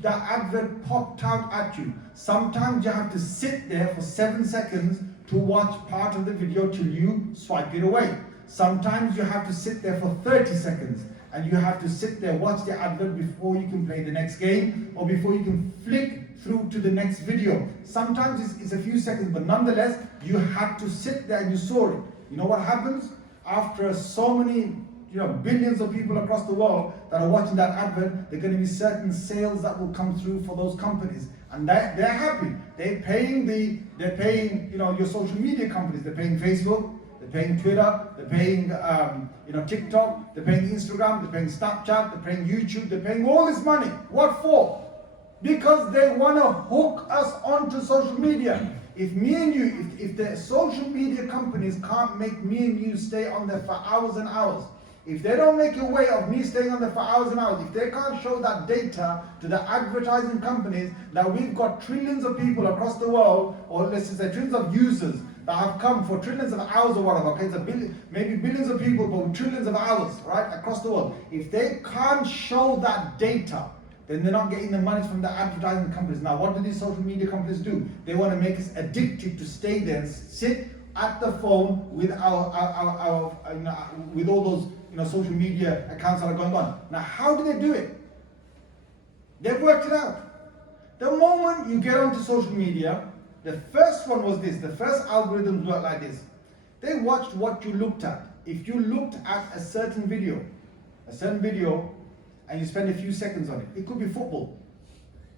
that advert popped out at you. Sometimes you have to sit there for 7 seconds to watch part of the video till you swipe it away. Sometimes you have to sit there for 30 seconds and you have to sit there, watch the advert before you can play the next game or before you can flick through to the next video. Sometimes it's a few seconds, but nonetheless, you had to sit there and you saw it. You know what happens? After so many billions of people across the world that are watching that advert, there are going to be certain sales that will come through for those companies. And they're happy. They're paying your social media companies. They're paying Facebook, they're paying Twitter, they're paying TikTok, they're paying Instagram, they're paying Snapchat, they're paying YouTube, they're paying all this money. What for? Because they want to hook us onto social media. If me and you, if the social media companies can't make me and you stay on there for hours and hours, if they don't make a way of me staying on there for hours and hours, if they can't show that data to the advertising companies that we've got trillions of people across the world, or let's just say trillions of users that have come for trillions of hours or whatever, okay, it's maybe billions of people, but trillions of hours, right, across the world. If they can't show that data, then they're not getting the money from the advertising companies. Now, what do these social media companies do? They want to make us addicted to stay there and sit at the phone with with all those social media accounts that are going on. Now, how do they do it? They've worked it out. The moment you get onto social media, the first one was this. The first algorithms work like this. They watched what you looked at. If you looked at a certain video, and you spend a few seconds on it, it could be football.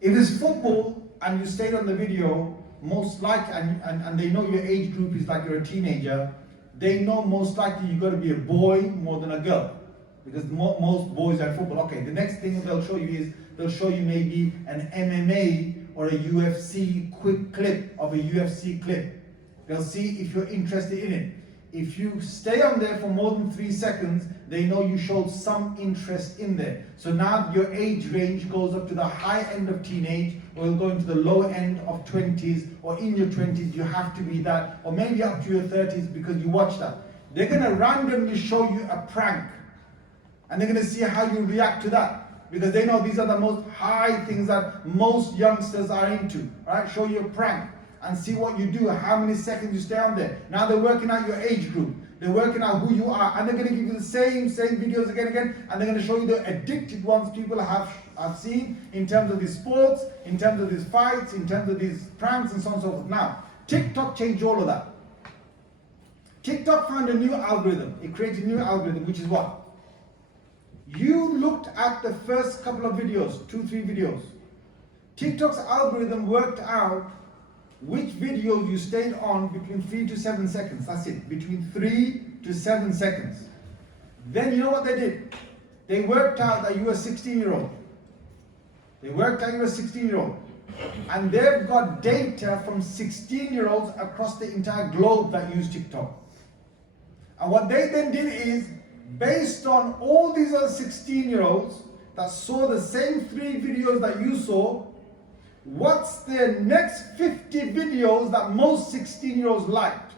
If it's football and you stayed on the video, most likely, and they know your age group is like you're a teenager, they know most likely you've got to be a boy more than a girl, because most boys are football. Okay, the next thing they'll show you maybe an MMA or a UFC quick clip of a UFC clip. They'll see if you're interested in it. If you stay on there for more than 3 seconds, they know you showed some interest in there. So now your age range goes up to the high end of teenage, or you'll go into the low end of 20s, or in your 20s you have to be that, or maybe up to your 30s because you watch that. They're going to randomly show you a prank, and they're going to see how you react to that, because they know these are the most high things that most youngsters are into, right? Show you a prank and see what you do, how many seconds you stay on there. Now they're working out your age group. They're working out who you are, and they're going to give you the same videos again, and they're going to show you the addicted ones people have seen in terms of these sports, in terms of these fights, in terms of these pranks, and so on and so forth. Now, TikTok changed all of that. TikTok found a new algorithm. It created a new algorithm, which is what? You looked at the first couple of videos, 2-3 videos. TikTok's algorithm worked out which video you stayed on between 3 to 7 seconds. That's it, between 3 to 7 seconds. Then you know what they did? They worked out that you were a 16-year-old. They worked out you were a 16-year-old. And they've got data from 16-year-olds across the entire globe that use TikTok. And what they then did is, based on all these other 16-year-olds that saw the same 3 videos that you saw, what's the next 50 videos that most 16-year-olds liked?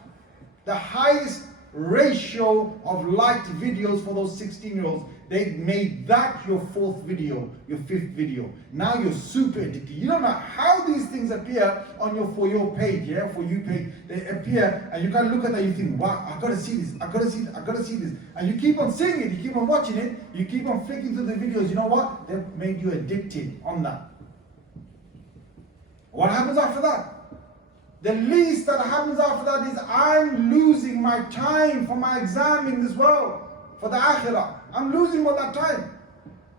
The highest ratio of liked videos for those 16-year-olds, they made that your 4th video, your 5th video. Now you're super addicted. You don't know how these things appear on your For You page, yeah, For You page. They appear and you can look at that and you think, wow, I've got to see this, I've got to see this, I've got to see this. And you keep on seeing it, you keep on watching it, you keep on flicking through the videos. You know what? They've made you addicted on that. What happens after that? The least that happens after that is I'm losing my time for my exam in this world, for the akhirah. I'm losing all that time.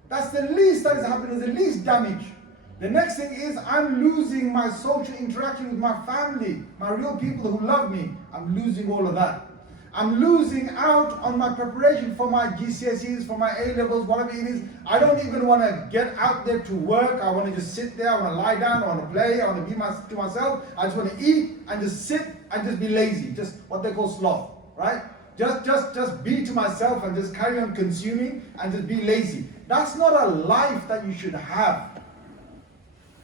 That's the least that is happening, is the least damage. The next thing is I'm losing my social interaction with my family, my real people who love me. I'm losing all of that. I'm losing out on my preparation for my GCSEs, for my A-levels, whatever it is. I don't even want to get out there to work. I want to just sit there, I want to lie down, I want to play, I want to be to myself. I just want to eat and just sit and just be lazy, just what they call sloth, right? Just be to myself and just carry on consuming and just be lazy. That's not a life that you should have.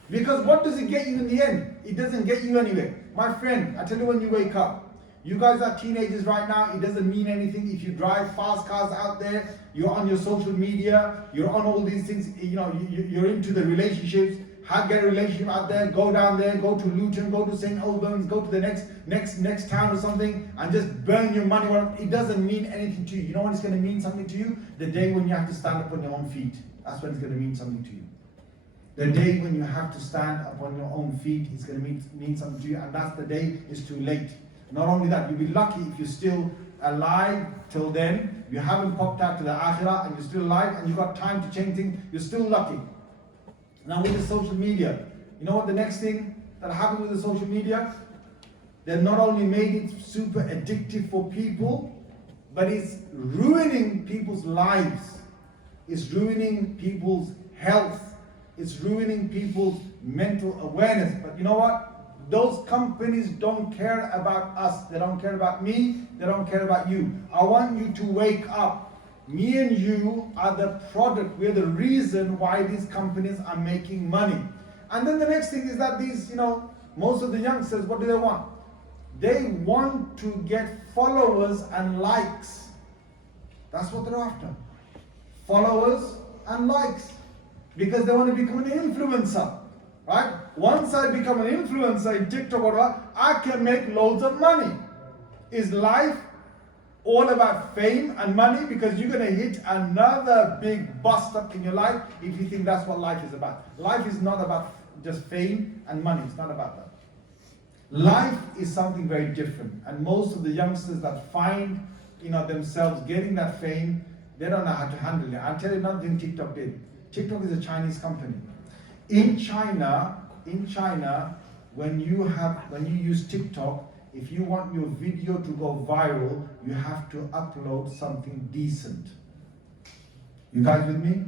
Because what does it get you in the end? It doesn't get you anywhere. My friend, I tell you, when you wake up, you guys are teenagers right now, it doesn't mean anything if you drive fast cars out there, you're on your social media, you're on all these things, you know, you're into the relationships, get a relationship out there, go down there, go to Luton, go to St. Albans, go to the next town or something, and just burn your money. It doesn't mean anything to you. You know when it's going to mean something to you? The day when you have to stand up on your own feet. That's when it's going to mean something to you. The day when you have to stand up on your own feet, it's going to mean something to you, and that's the day it's too late. Not only that, you'll be lucky if you're still alive till then, you haven't popped out to the akhirah and you're still alive and you've got time to change things, you're still lucky. Now with the social media, you know what the next thing that happened with the social media? They've not only made it super addictive for people, but it's ruining people's lives. It's ruining people's health. It's ruining people's mental awareness. But you know what? Those companies don't care about us. They don't care about me. They don't care about you. I want you to wake up. Me and you are the product. We're the reason why these companies are making money. And then the next thing is that these, most of the youngsters, what do they want? They want to get followers and likes. That's what they're after. Followers and likes. Because they want to become an influencer. Right? Once I become an influencer in TikTok or whatever, I can make loads of money. Is life all about fame and money? Because you're going to hit another big bust up in your life if you think that's what life is about. Life is not about just fame and money. It's not about that. Life is something very different. And most of the youngsters that find themselves getting that fame, they don't know how to handle it. I'll tell you another thing TikTok did. TikTok is a Chinese company. In China, when you use TikTok, if you want your video to go viral, you have to upload something decent. You guys with me?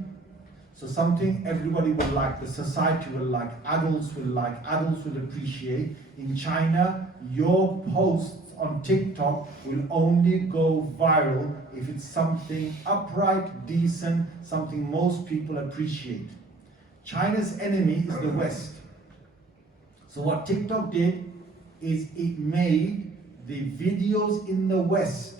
So something everybody will like, the society will like, adults will appreciate. In China, your posts on TikTok will only go viral if it's something upright, decent, something most people appreciate. China's enemy is the West. So what TikTok did is it made the videos in the West.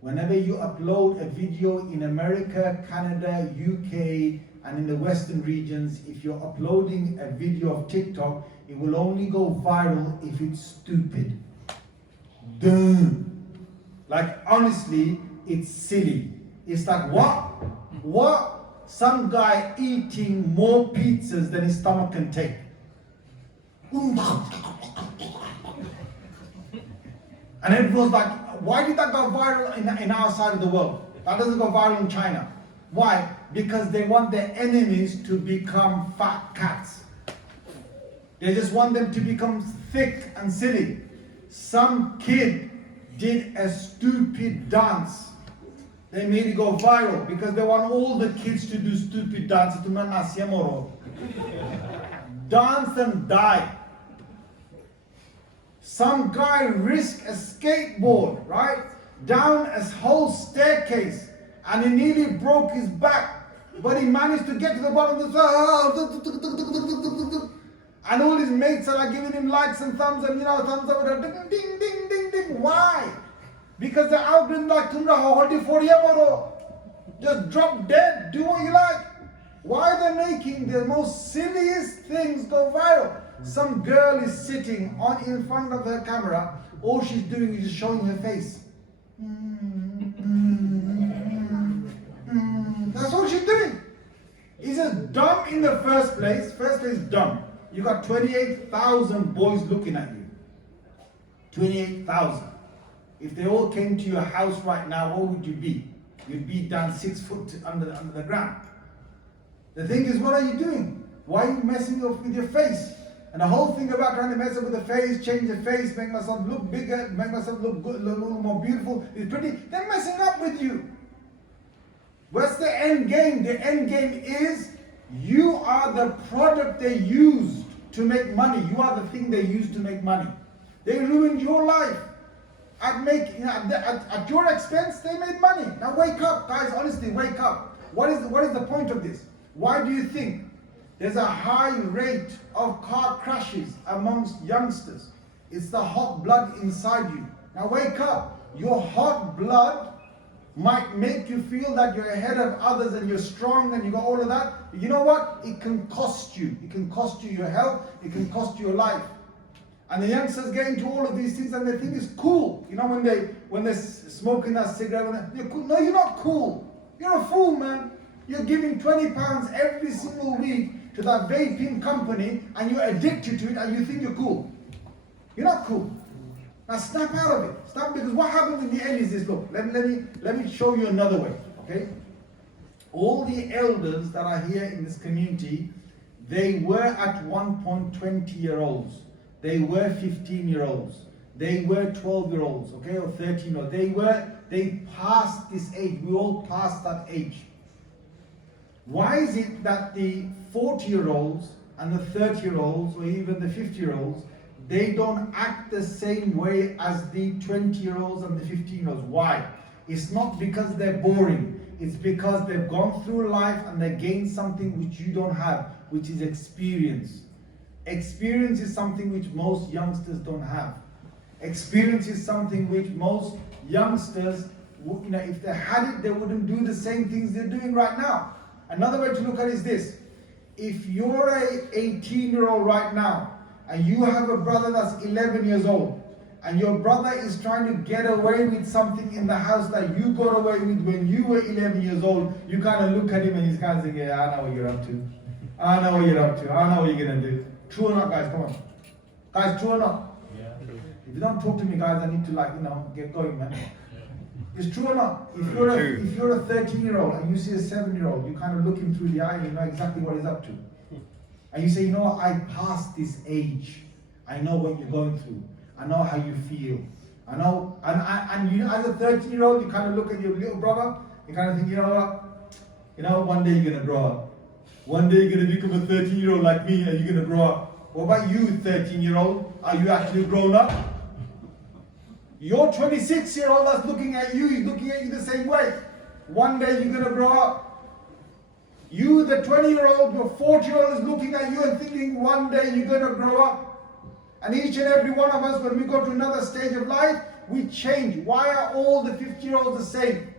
Whenever you upload a video in America, Canada, UK, and in the Western regions, if you're uploading a video of TikTok, it will only go viral if it's stupid. Dumb. Like honestly, it's silly. It's like, what? Some guy eating more pizzas than his stomach can take. And everyone's like, why did that go viral in our side of the world? That doesn't go viral in China. Why? Because they want their enemies to become fat cats. They just want them to become thick and silly. Some kid did a stupid dance. They made it go viral because they want all the kids to do stupid dances. Dance and die. Some guy risked a skateboard, right? Down a whole staircase and he nearly broke his back. But he managed to get to the bottom of the and all his mates are like giving him likes and thumbs and thumbs up and ding, ding, ding, ding, ding. Why? Because they're out doing like just drop dead, do what you like. Why are they making the most silliest things go viral? Some girl is sitting in front of her camera, all she's doing is just showing her face. That's all she's doing. It's just dumb in the first place. First place, dumb. You got 28,000 boys looking at you. 28,000. If they all came to your house right now, what would you be? You'd be down 6 foot under the ground. The thing is, what are you doing? Why are you messing up with your face? And the whole thing about trying to mess up with the face, change the face, make myself look bigger, make myself look good, look a little more beautiful, is pretty, they're messing up with you. What's the end game? The end game is you are the product they used to make money. You are the thing they used to make money. They ruined your life. At your expense, they made money. Now wake up, guys, honestly, wake up. What is the point of this? Why do you think there's a high rate of car crashes amongst youngsters? It's the hot blood inside you. Now wake up. Your hot blood might make you feel that you're ahead of others and you're strong and you got all of that. But you know what? It can cost you. It can cost you your health. It can cost you your life. And the youngsters get into all of these things and they think it's cool. You know, when they're smoking that cigarette, you're cool. No, you're not cool. You're a fool, man. You're giving £20 every single week to that vaping company and you're addicted to it and you think you're cool. You're not cool. Now snap out of it. Snap, because what happens in the end is this. Look, let me show you another way. Okay? All the elders that are here in this community, they were at one point 20-year-olds. They were 15-year-olds. They were 12-year-olds, okay, or 13-year-olds. They passed this age. We all passed that age. Why is it that the 40-year-olds and the 30-year-olds or even the 50-year-olds, they don't act the same way as the 20-year-olds and the 15-year-olds? Why? It's not because they're boring. It's because they've gone through life and they gained something which you don't have, which is experience. Experience is something which most youngsters don't have. Experience is something which most youngsters, if they had it, they wouldn't do the same things they're doing right now. Another way to look at it is this. If you're a 18-year-old right now, and you have a brother that's 11 years old, and your brother is trying to get away with something in the house that you got away with when you were 11 years old, you kind of look at him and he's kind of saying, yeah, I know what you're up to. I know what you're up to. I know what you're going to do. True or not, guys? Come on. Guys, true or not? Yeah. If you don't talk to me, guys, I need to get going, man. It's true or not? If you're a 13-year-old and you see a 7-year-old, you kind of look him through the eye and you know exactly what he's up to. And you say, you know what, I passed this age. I know what you're going through. I know how you feel. I know, and you, as a 13-year-old, you kind of look at your little brother, you kind of think, you know what, one day you're going to grow up. One day you're going to become a 13-year-old like me and you're going to grow up. What about you, 13-year-old? Are you actually grown up? Your 26-year-old that's looking at you, he's looking at you the same way. One day you're going to grow up. You, the 20-year-old, your 40-year-old is looking at you and thinking one day you're going to grow up. And each and every one of us, when we go to another stage of life, we change. Why are all the 50-year-olds the same?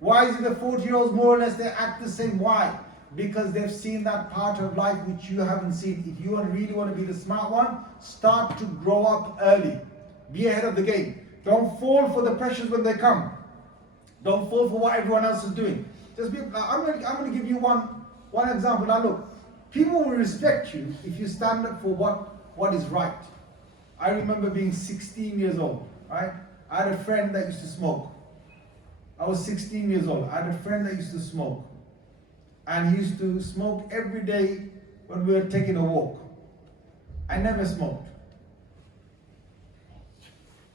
Why is it the 40-year-olds more or less, they act the same? Why? Because they've seen that part of life which you haven't seen. If you really want to be the smart one, start to grow up early. Be ahead of the game. Don't fall for the pressures when they come. Don't fall for what everyone else is doing. Just be. I'm going to give you one example. Now look, people will respect you if you stand up for what is right. I remember being 16 years old. Right? I had a friend that used to smoke. I was 16 years old. I had a friend that used to smoke. And he used to smoke every day when we were taking a walk. I never smoked.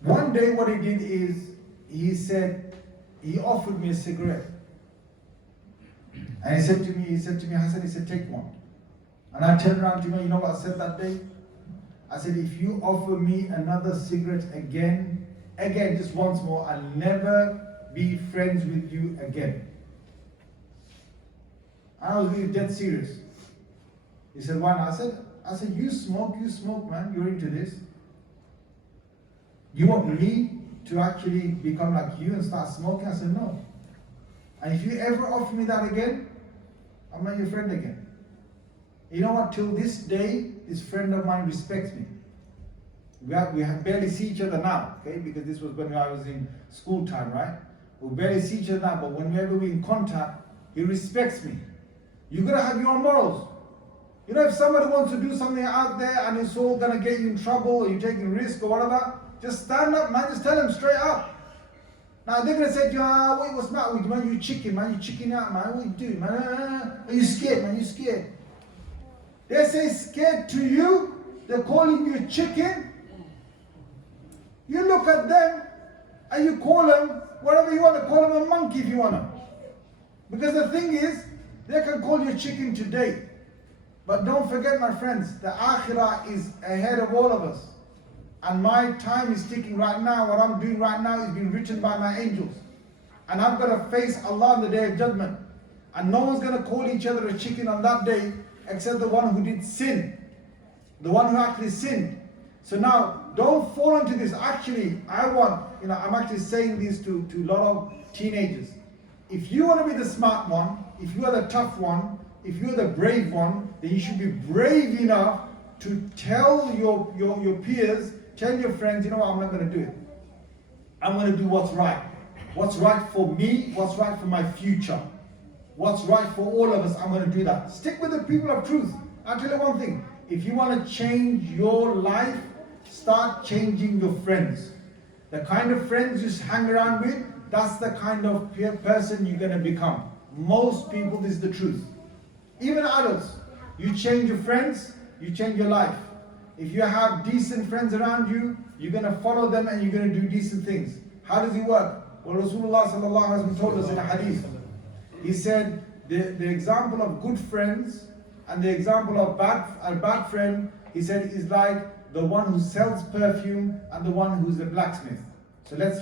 One day what he did is, he offered me a cigarette. And he said to me, Hassan, he said, take one. And I turned around to him, you know what I said that day? I said, if you offer me another cigarette again, just once more, I'll never be friends with you again. I was really dead serious. He said, why not? I said, you smoke, man, you're into this. You want me to actually become like you and start smoking? I said, no. And if you ever offer me that again, I'm not your friend again. You know what? Till this day, this friend of mine respects me. We barely see each other now, okay? Because this was when I was in school time, right? We barely see each other now, but whenever we're in contact, he respects me. You gotta have your own morals. You know, if somebody wants to do something out there and it's all gonna get you in trouble or you're taking risk or whatever, just stand up, man. Just tell them straight up. Now they're going to say to you, wait, what's the matter with you, man? You chicken, man. You chicken out, man. What you doing, man? Are you scared, man? You scared? They say scared to you. They're calling you chicken. You look at them and you call them whatever you want to call them, a monkey if you want to. Because the thing is, they can call you chicken today. But don't forget, my friends, the akhirah is ahead of all of us. And my time is ticking right now. What I'm doing right now is being written by my angels. And I'm going to face Allah on the day of judgment. And no one's going to call each other a chicken on that day except the one who did sin. The one who actually sinned. So now, don't fall into this. Actually, I'm actually saying this to a lot of teenagers. If you want to be the smart one, if you are the tough one, if you're the brave one, then you should be brave enough to tell your peers, tell your friends, you know what, I'm not going to do it. I'm going to do what's right. What's right for me, what's right for my future. What's right for all of us, I'm going to do that. Stick with the people of truth. I'll tell you one thing. If you want to change your life, start changing your friends. The kind of friends you hang around with, that's the kind of person you're going to become. Most people, this is the truth. Even adults, you change your friends, you change your life. If you have decent friends around you, you're going to follow them and you're going to do decent things. How does it work? Well, Rasulullah sallallahu alaihi wasallam told us in a hadith. He said the example of good friends and the example of a bad friend, he said, is like the one who sells perfume and the one who's a blacksmith. So let's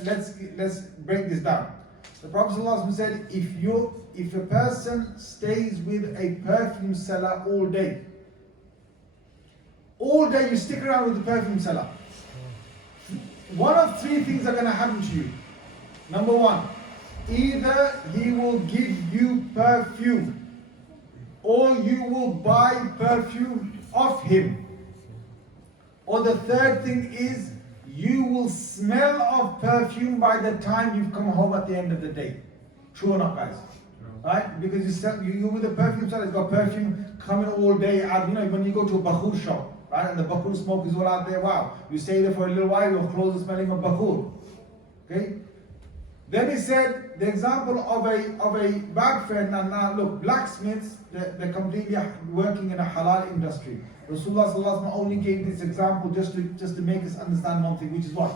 break this down. The Prophet ﷺ said, if a person stays with a perfume seller all day you stick around with the perfume seller, one of three things are going to happen to you. Number one, either he will give you perfume or you will buy perfume off him. Or the third thing is, you will smell of perfume by the time you've come home at the end of the day. True or not, guys? Right? Because you with a perfume seller, it's got perfume coming all day out. You know, when you go to a bakhur shop, right, and the bakhur smoke is all out there, wow. You stay there for a little while, your clothes are smelling of bakhur. Okay? Then he said, the example of a bad friend, and now look, blacksmiths, they're completely working in a halal industry. Rasulullah sallallahu alaihi wasallam only gave this example just to make us understand one thing, which is what?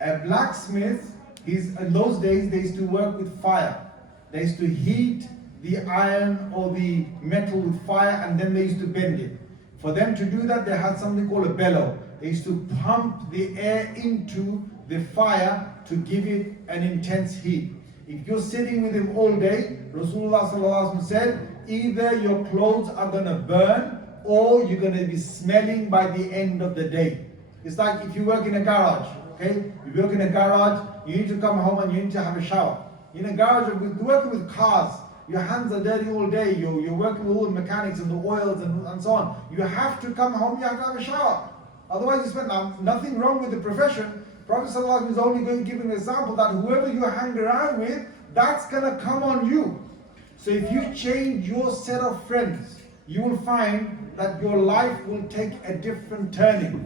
A blacksmith, in those days, they used to work with fire. They used to heat the iron or the metal with fire, and then they used to bend it. For them to do that, they had something called a bellow. They used to pump the air into the fire to give it an intense heat. If you're sitting with him all day, Rasulullah sallallahu alaihi wasallam said, either your clothes are going to burn or you're going to be smelling by the end of the day. It's like if you work in a garage, okay? If you work in a garage, you need to come home and you need to have a shower. In a garage, you're working with cars. Your hands are dirty all day. You're working with all the mechanics and the oils and so on. You have to come home, you have to have a shower. Otherwise you spend, nothing wrong with the profession. Prophet ﷺ is only going to give an example that whoever you hang around with, that's going to come on you. So if you change your set of friends, you will find that your life will take a different turning.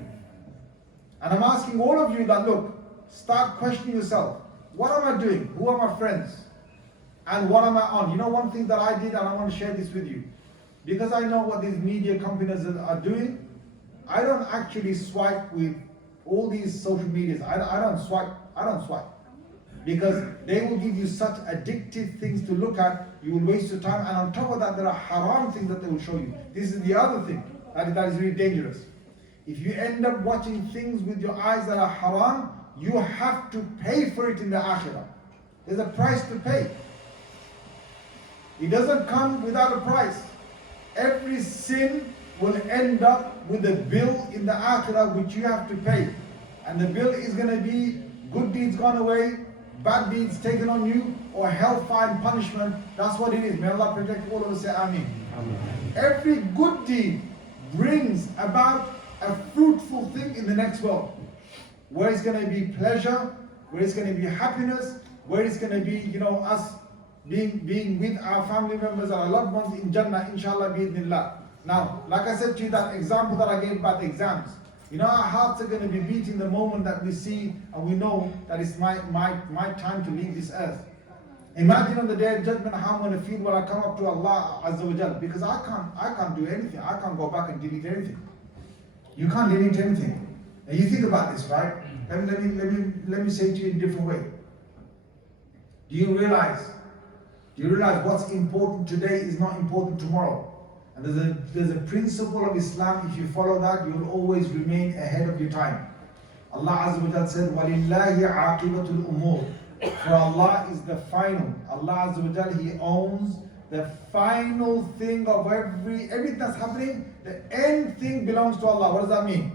And I'm asking all of you that, look, start questioning yourself. What am I doing? Who are my friends? And what am I on? You know one thing that I did, and I want to share this with you. Because I know what these media companies are doing, I don't actually swipe with all these social medias. I don't swipe. Because they will give you such addictive things to look at, you will waste your time, and on top of that, there are haram things that they will show you. This is the other thing that is really dangerous. If you end up watching things with your eyes that are haram, you have to pay for it in the akhirah. There's a price to pay. It doesn't come without a price. Every sin will end up with a bill in the akhirah which you have to pay. And the bill is going to be good deeds gone away, bad deeds taken on you, or hellfire and punishment. That's what it is. May Allah protect all of us. Say Ameen. Ameen. Every good deed brings about a fruitful thing in the next world, where it's going to be pleasure, where it's going to be happiness, where it's going to be, us being with our family members and our loved ones in Jannah, inshallah, bi'idhnillah. Now, like I said to you, that example that I gave about the exams, You know, our hearts are going to be beating the moment that we see and we know that it's my time to leave this earth. Imagine on the day of judgment how I'm going to feel when I come up to Allah Azza wa Jal, because I can't do anything. I can't go back and delete anything. You can't delete anything. And you think about this, right? Let me say to you in a different way. Do you realize what's important today is not important tomorrow? And there's a principle of Islam, if you follow that, you will always remain ahead of your time. Allah Azza wa Jal said, وَلِلَّهِ عَاقِبَةُ الْأُمُورِ. For Allah is the final. Allah Azza wa Jal, He owns the final thing of everything that's happening. The end thing belongs to Allah. What does that mean?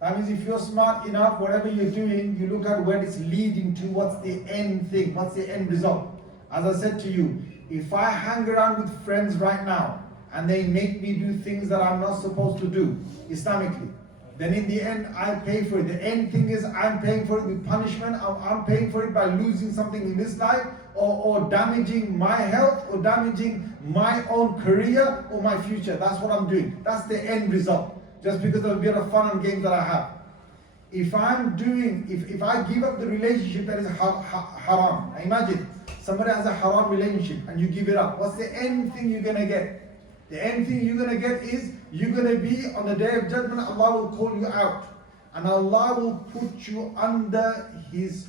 That means if you're smart enough, whatever you're doing, you look at where it's leading to, what's the end thing, what's the end result. As I said to you, if I hang around with friends right now, and they make me do things that I'm not supposed to do, Islamically, then in the end, I pay for it. The end thing is I'm paying for it with punishment. I'm paying for it by losing something in this life, or damaging my health, or damaging my own career, or my future. That's what I'm doing. That's the end result. Just because of a bit of fun and games that I have. If I give up the relationship that is haram, imagine somebody has a haram relationship and you give it up. What's the end thing you're going to get? The end thing you're going to get is you're going to be on the day of judgment. Allah will call you out, and Allah will put you under His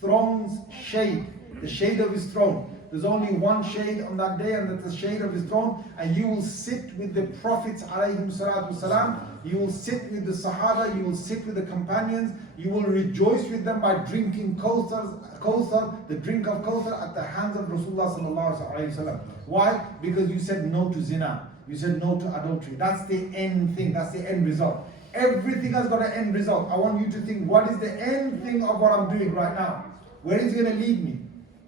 throne's shade, the shade of His throne. There's only one shade on that day, and that's the shade of His throne. And you will sit with the prophets, alayhim salatu salam. You will sit with the Sahaba. You will sit with the companions. You will rejoice with them by drinking Kawthar, the drink of Kawthar, at the hands of Rasulullah sallallahu alaihi wasallam. Why? Because you said no to zina. You said no to adultery. That's the end thing. That's the end result. Everything has got an end result. I want you to think, what is the end thing of what I'm doing right now? Where is it going to lead me?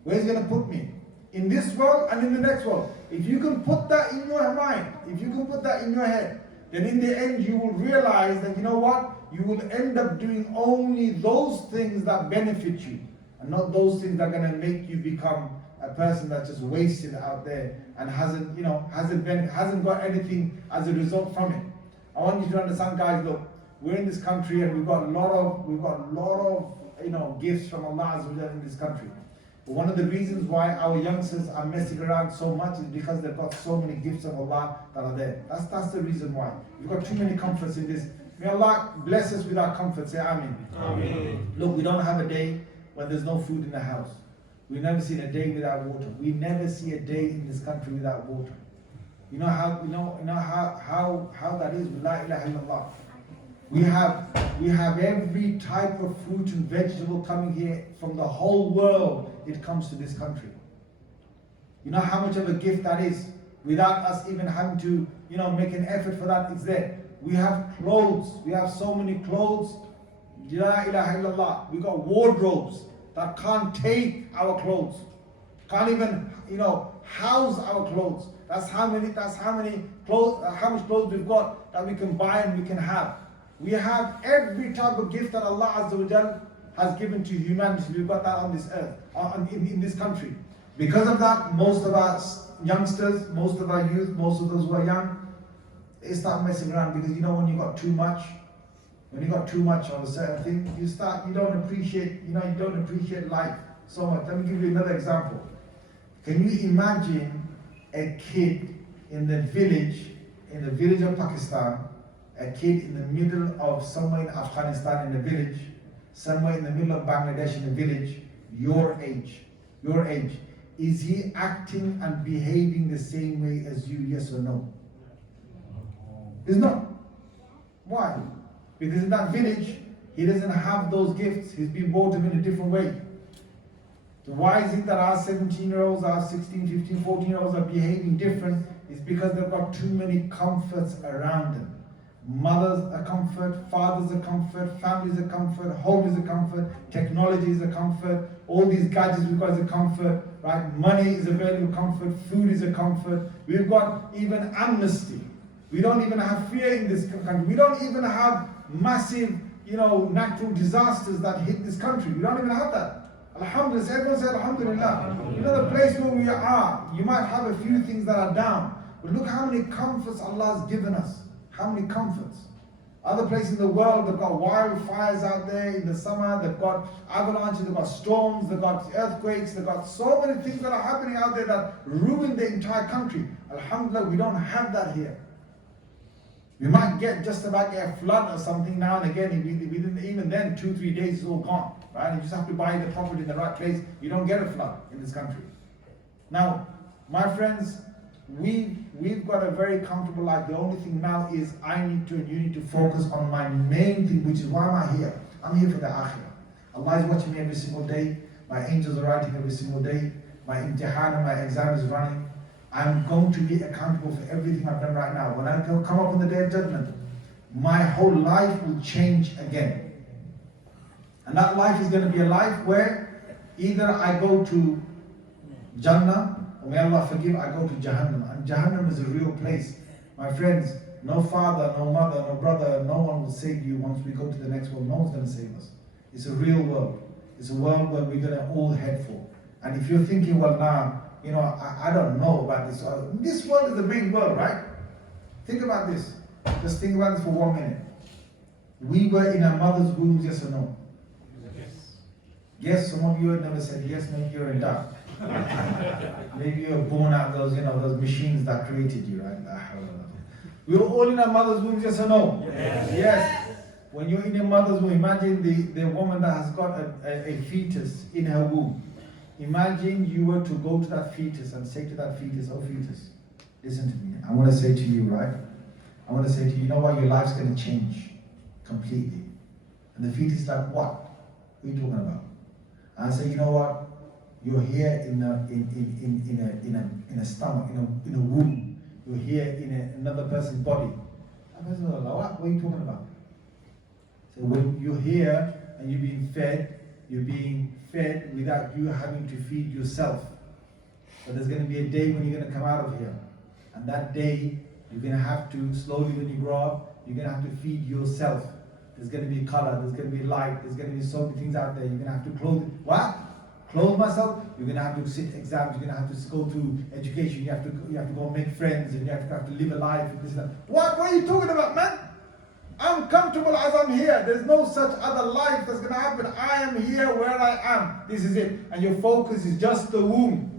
Where is it going to put me? In this world and in the next world. If you can put that in your mind, if you can put that in your head, then in the end you will realize that, you know what? You will end up doing only those things that benefit you, and not those things that are going to make you become a person that's just wasted out there and hasn't got anything as a result from it. I want you to understand, guys, look, we're in this country and we've got a lot of gifts from Allah Azza wa Jalla in this country. But one of the reasons why our youngsters are messing around so much is because they've got so many gifts of Allah that are there. That's the reason why. We've got too many comforts in this. May Allah bless us with our comfort. Say Ameen. Ameen. Look, we don't have a day when there's no food in the house. We've never seen a day without water. We never see a day in this country without water. You know how that is with La ilaha illallah. We have every type of fruit and vegetable coming here from the whole world. It comes to this country. You know how much of a gift that is, without us even having to, make an effort for that. It's there. We have clothes. We have so many clothes. La ilaha illallah. We got wardrobes that can't take our clothes. Can't even, house our clothes. That's how much clothes we've got that we can buy and we can have. We have every type of gift that Allah Azza wa Jal has given to humanity. We've got that on this earth, in this country. Because of that, most of our youngsters, most of our youth, most of those who are young, they start messing around, because when you got too much of a certain thing, you don't appreciate life so much. Let me give you another example. Can you imagine a kid in the village of Pakistan, a kid in the middle of somewhere in Afghanistan in a village, somewhere in the middle of Bangladesh in a village, your age, is he acting and behaving the same way as you, yes or no? He's not. Why? Because in that village, he doesn't have those gifts. He's been brought up in a different way. So why is it that our 17-year-olds, our 16, 15, 14-year-olds are behaving different? It's because they've got too many comforts around them. Mothers a comfort, fathers a comfort, families a comfort, home is a comfort, technology is a comfort, all these gadgets we've got is a comfort, right? Money is a valuable comfort, food is a comfort. We've got even amnesty. We don't even have fear in this country. We don't even have massive, natural disasters that hit this country. We don't even have that. Alhamdulillah, everyone say Alhamdulillah. The place where we are, you might have a few things that are down, but look how many comforts Allah has given us. How many comforts? Other places in the world, they've got wildfires out there in the summer, they've got avalanches, they've got storms, they've got earthquakes, they've got so many things that are happening out there that ruin the entire country. Alhamdulillah, we don't have that here. We might just about get a flood or something now and again, even then 2-3 days is all gone, right? You just have to buy the property in the right place. You don't get a flood in this country. Now, my friends, we've got a very comfortable life. The only thing now is I need to and you need to focus on my main thing, which is why am I here? I'm here for the akhirah. Allah is watching me every single day. My angels are writing every single day. My imtihan and my exam is running. I'm going to be accountable for everything I've done right now. When I come up on the day of judgment, my whole life will change again. And that life is going to be a life where either I go to Jannah, or may Allah forgive, I go to Jahannam. And Jahannam is a real place. My friends, no father, no mother, no brother, no one will save you once we go to the next world. No one's going to save us. It's a real world. It's a world where we're going to all head for. And if you're thinking, well, now, I don't know about this. This world is the big world, right? Think about this. Just think about this for 1 minute. We were in our mother's wombs, yes or no? Yes. Yes, some of you have never said yes, maybe you're in doubt. Maybe you were born out of those machines that created you, right? We were all in our mother's wombs, yes or no? Yes. Yes. When you're in your mother's womb, imagine the woman that has got a fetus in her womb. Imagine you were to go to that fetus and say to that fetus, oh fetus, listen to me. I want to say to you, right? I want to say to you, you know what? Your life's going to change completely. And the fetus is like, what? What are you talking about? And I say, you know what? You're here in a stomach, in a womb. You're here in another person's body. That person will like, what are you talking about? So when you're here and you're being fed without you having to feed yourself. But there's going to be a day when you're going to come out of here. And that day, you're going to have to, slowly when you grow up, you're going to have to feed yourself. There's going to be color, there's going to be light, there's going to be so many things out there. You're going to have to clothe myself. You're going to have to sit exams, you're going to have to go through education, you have to go make friends, and you have to live a life. And this and that. What are you talking about, man? I'm comfortable as I'm here. There's no such other life that's going to happen. I am here where I am. This is it. And your focus is just the womb.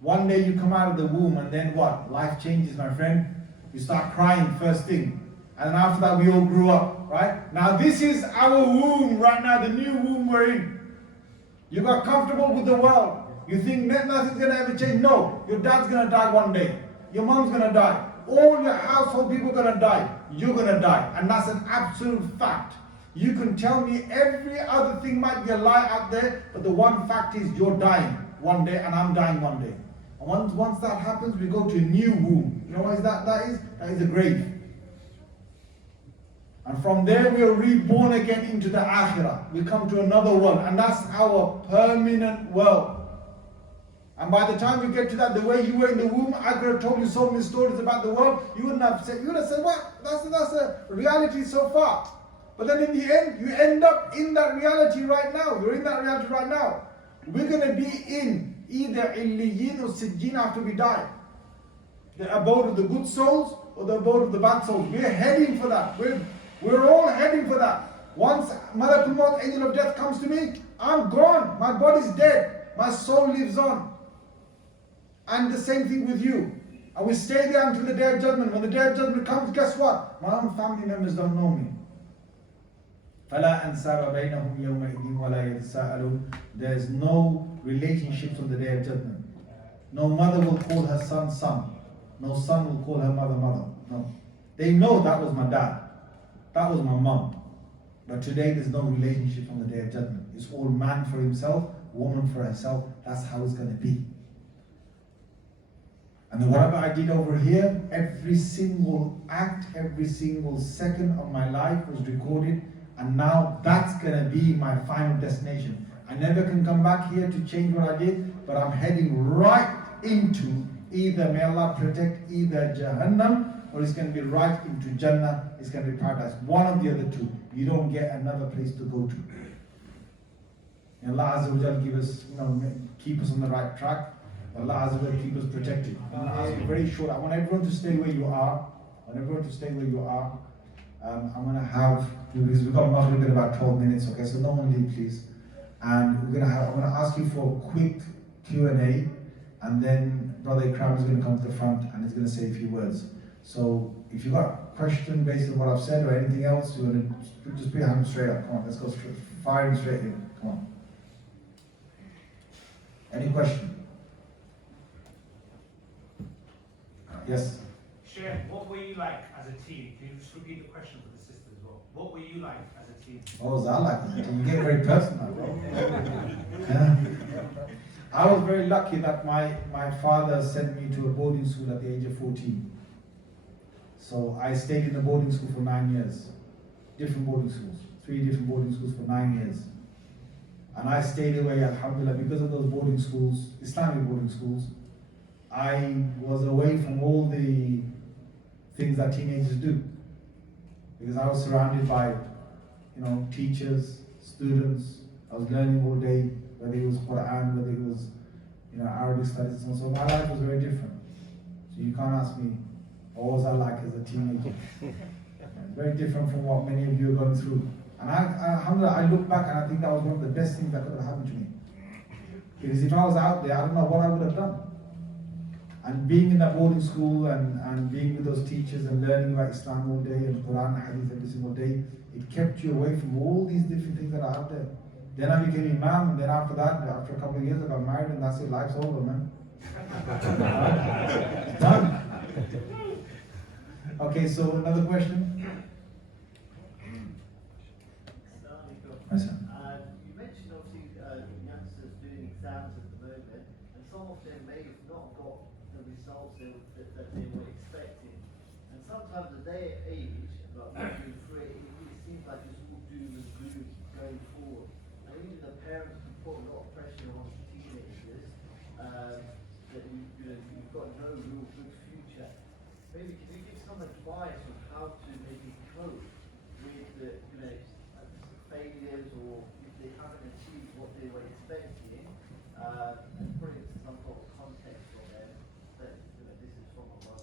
One day you come out of the womb and then what? Life changes, my friend. You start crying first thing. And after that we all grew up, right? Now this is our womb right now, the new womb we're in. You got comfortable with the world. You think nothing's going to ever change. No. Your dad's going to die one day. Your mom's going to die. All your household people are going to die. You're going to die. And that's an absolute fact. You can tell me every other thing might be a lie out there, but the one fact is you're dying one day and I'm dying one day. And once that happens, we go to a new womb. You know what that is? That is a grave. And from there we are reborn again into the akhirah. We come to another world, and that's our permanent world. And by the time you get to that, the way you were in the womb, I could have told you so many stories about the world. You would have said, what? That's a reality so far. But then in the end, you end up in that reality right now. You're in that reality right now. We're going to be in either Illiyin or Sijjin after we die. The abode of the good souls or the abode of the bad souls. We're heading for that. We're all heading for that. Once Malakul Maut, angel of death, comes to me, I'm gone. My body's dead. My soul lives on. And the same thing with you. And we stay there until the day of judgment. When the day of judgment comes, guess what? My own family members don't know me. فَلَا أَنْسَابَ بَيْنَهُمْ يَوْمَئِذٍ وَلَا يَتَسَاءَلُونَ. There's no relationships on the day of judgment. No mother will call her son, son. No son will call her mother, mother. No. They know that was my dad. That was my mom. But today there's no relationship on the day of judgment. It's all man for himself, woman for herself. That's how it's going to be. And whatever I did over here, every single act, every single second of my life was recorded. And now that's going to be my final destination. I never can come back here to change what I did, but I'm heading right into either, may Allah protect, either Jahannam, or it's going to be right into Jannah, it's going to be paradise. One of the other two. You don't get another place to go to. May Allah Azza wa Jal give us, keep us on the right track. Allah Azza wa Jal keep us protected. I want to ask you very short. I want everyone to stay where you are. I'm going to have, because we've got Maghrib in about 12 minutes, okay, so no one leave please. And I'm going to ask you for a quick Q&A, and then Brother Ikram is going to come to the front and he's going to say a few words. So if you've got a question based on what I've said or anything else, you want to just put your hand straight up. Come on, let's go straight, firing straight in. Come on. Any question? Yes? Shaykh, what were you like as a teen? Can you just repeat the question for the sister as well? What were you like as a teen? What was I like? You get very personal, bro. Yeah. I was very lucky that my father sent me to a boarding school at the age of 14. So I stayed in a boarding school for 9 years. Different boarding schools. 3 different boarding schools for 9 years. And I stayed away, Alhamdulillah, because of those boarding schools, Islamic boarding schools. I was away from all the things that teenagers do. Because I was surrounded by, teachers, students. I was learning all day, whether it was Quran, whether it was, Arabic studies and so on. So my life was very different. So you can't ask me, what was I like as a teenager? Very different from what many of you are going through. And Alhamdulillah, I look back and I think that was one of the best things that could have happened to me. Because if I was out there, I don't know what I would have done. And being in that boarding school and being with those teachers and learning about Islam all day and Quran and Hadith every single day, it kept you away from all these different things that are out there. Then I became Imam, and then after that, after a couple of years, I got married, and that's it, life's over, man. Done. Okay, so another question? Hassan. You mentioned obviously youngsters doing exams at the moment, and some of them may have not got the results that they were expecting. And sometimes at their age, about 1 to 3, it seems like it's all doom and gloom going forward. And even the parents can put a lot of pressure on teenagers that you've got no real good future. Maybe can you give some advice on how to maybe cope with the failures, or if they haven't achieved what they were expecting, and put it into some sort of context for them that this is from Allah.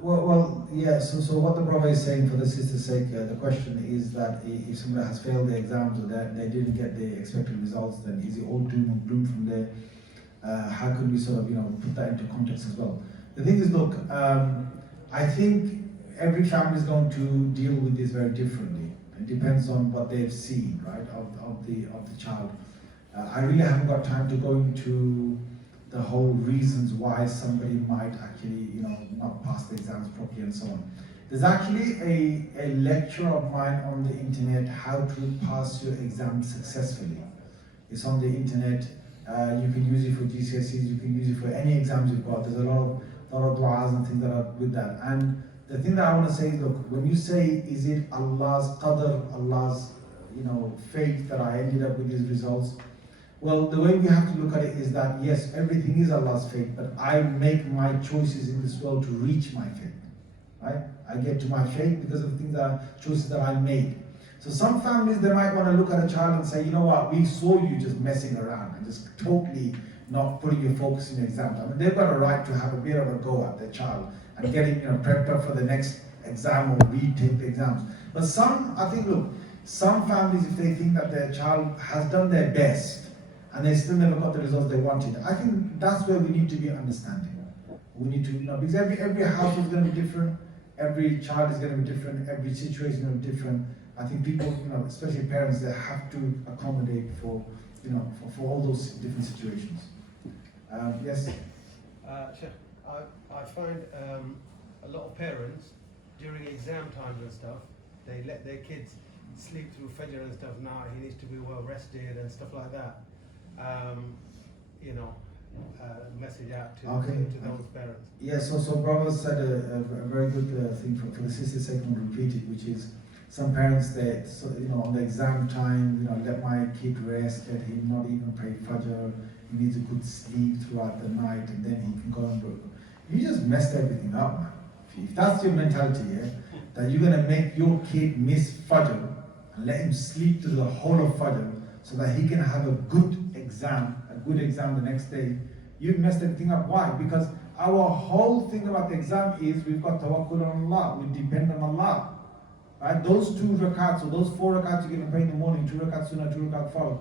Well, yeah, so what the Prophet is saying, for the sister's sake, the question is that if somebody has failed their exams or that they didn't get the expected results, then is it all doom and gloom from there? How can we sort of, put that into context as well? The thing is, look, I think every family is going to deal with this very differently. It depends on what they've seen, right, of the child. I really haven't got time to go into the whole reasons why somebody might actually, not pass the exams properly and so on. There's actually a lecture of mine on the internet, how to pass your exam successfully. It's on the internet. You can use it for GCSEs, you can use it for any exams you've got. There's a lot of du'as and things that are with that. And the thing that I want to say is, look, when you say, is it Allah's qadr, Allah's, fate that I ended up with these results? Well, the way we have to look at it is that, yes, everything is Allah's fate, but I make my choices in this world to reach my fate, right? I get to my fate because of choices that I made. So some families, they might want to look at a child and say, you know what, we saw you just messing around and just totally not putting your focus in your exams. I mean, they've got a right to have a bit of a go at their child and getting prepped up for the next exam or retake the exams. But some families, if they think that their child has done their best and they still never got the results they wanted, I think that's where we need to be understanding. We need to, because every house is going to be different, every child is going to be different, every situation is going to be different. I think people, especially parents, they have to accommodate for all those different situations. Yes? Shaykh, I find a lot of parents, during exam times and stuff, they let their kids sleep through Fajr and stuff. Now he needs to be well rested and stuff like that. Message out to those parents. Yeah, so brother said a very good thing for the sister's sake, and repeat it, which is some parents, they on the exam time, let my kid rest, let him not even pray Fajr, he needs a good sleep throughout the night, and then he can go and work. You just messed everything up, man. If that's your mentality, that you're going to make your kid miss Fajr and let him sleep through the whole of Fajr so that he can have a good exam the next day, you've messed everything up. Why? Because our whole thing about the exam is we've got tawakkul on Allah, we depend on Allah. right? Those 2 rakats, or those 4 rakats you're going to pray in the morning, 2 rakats sunnah, 2 rakats farz.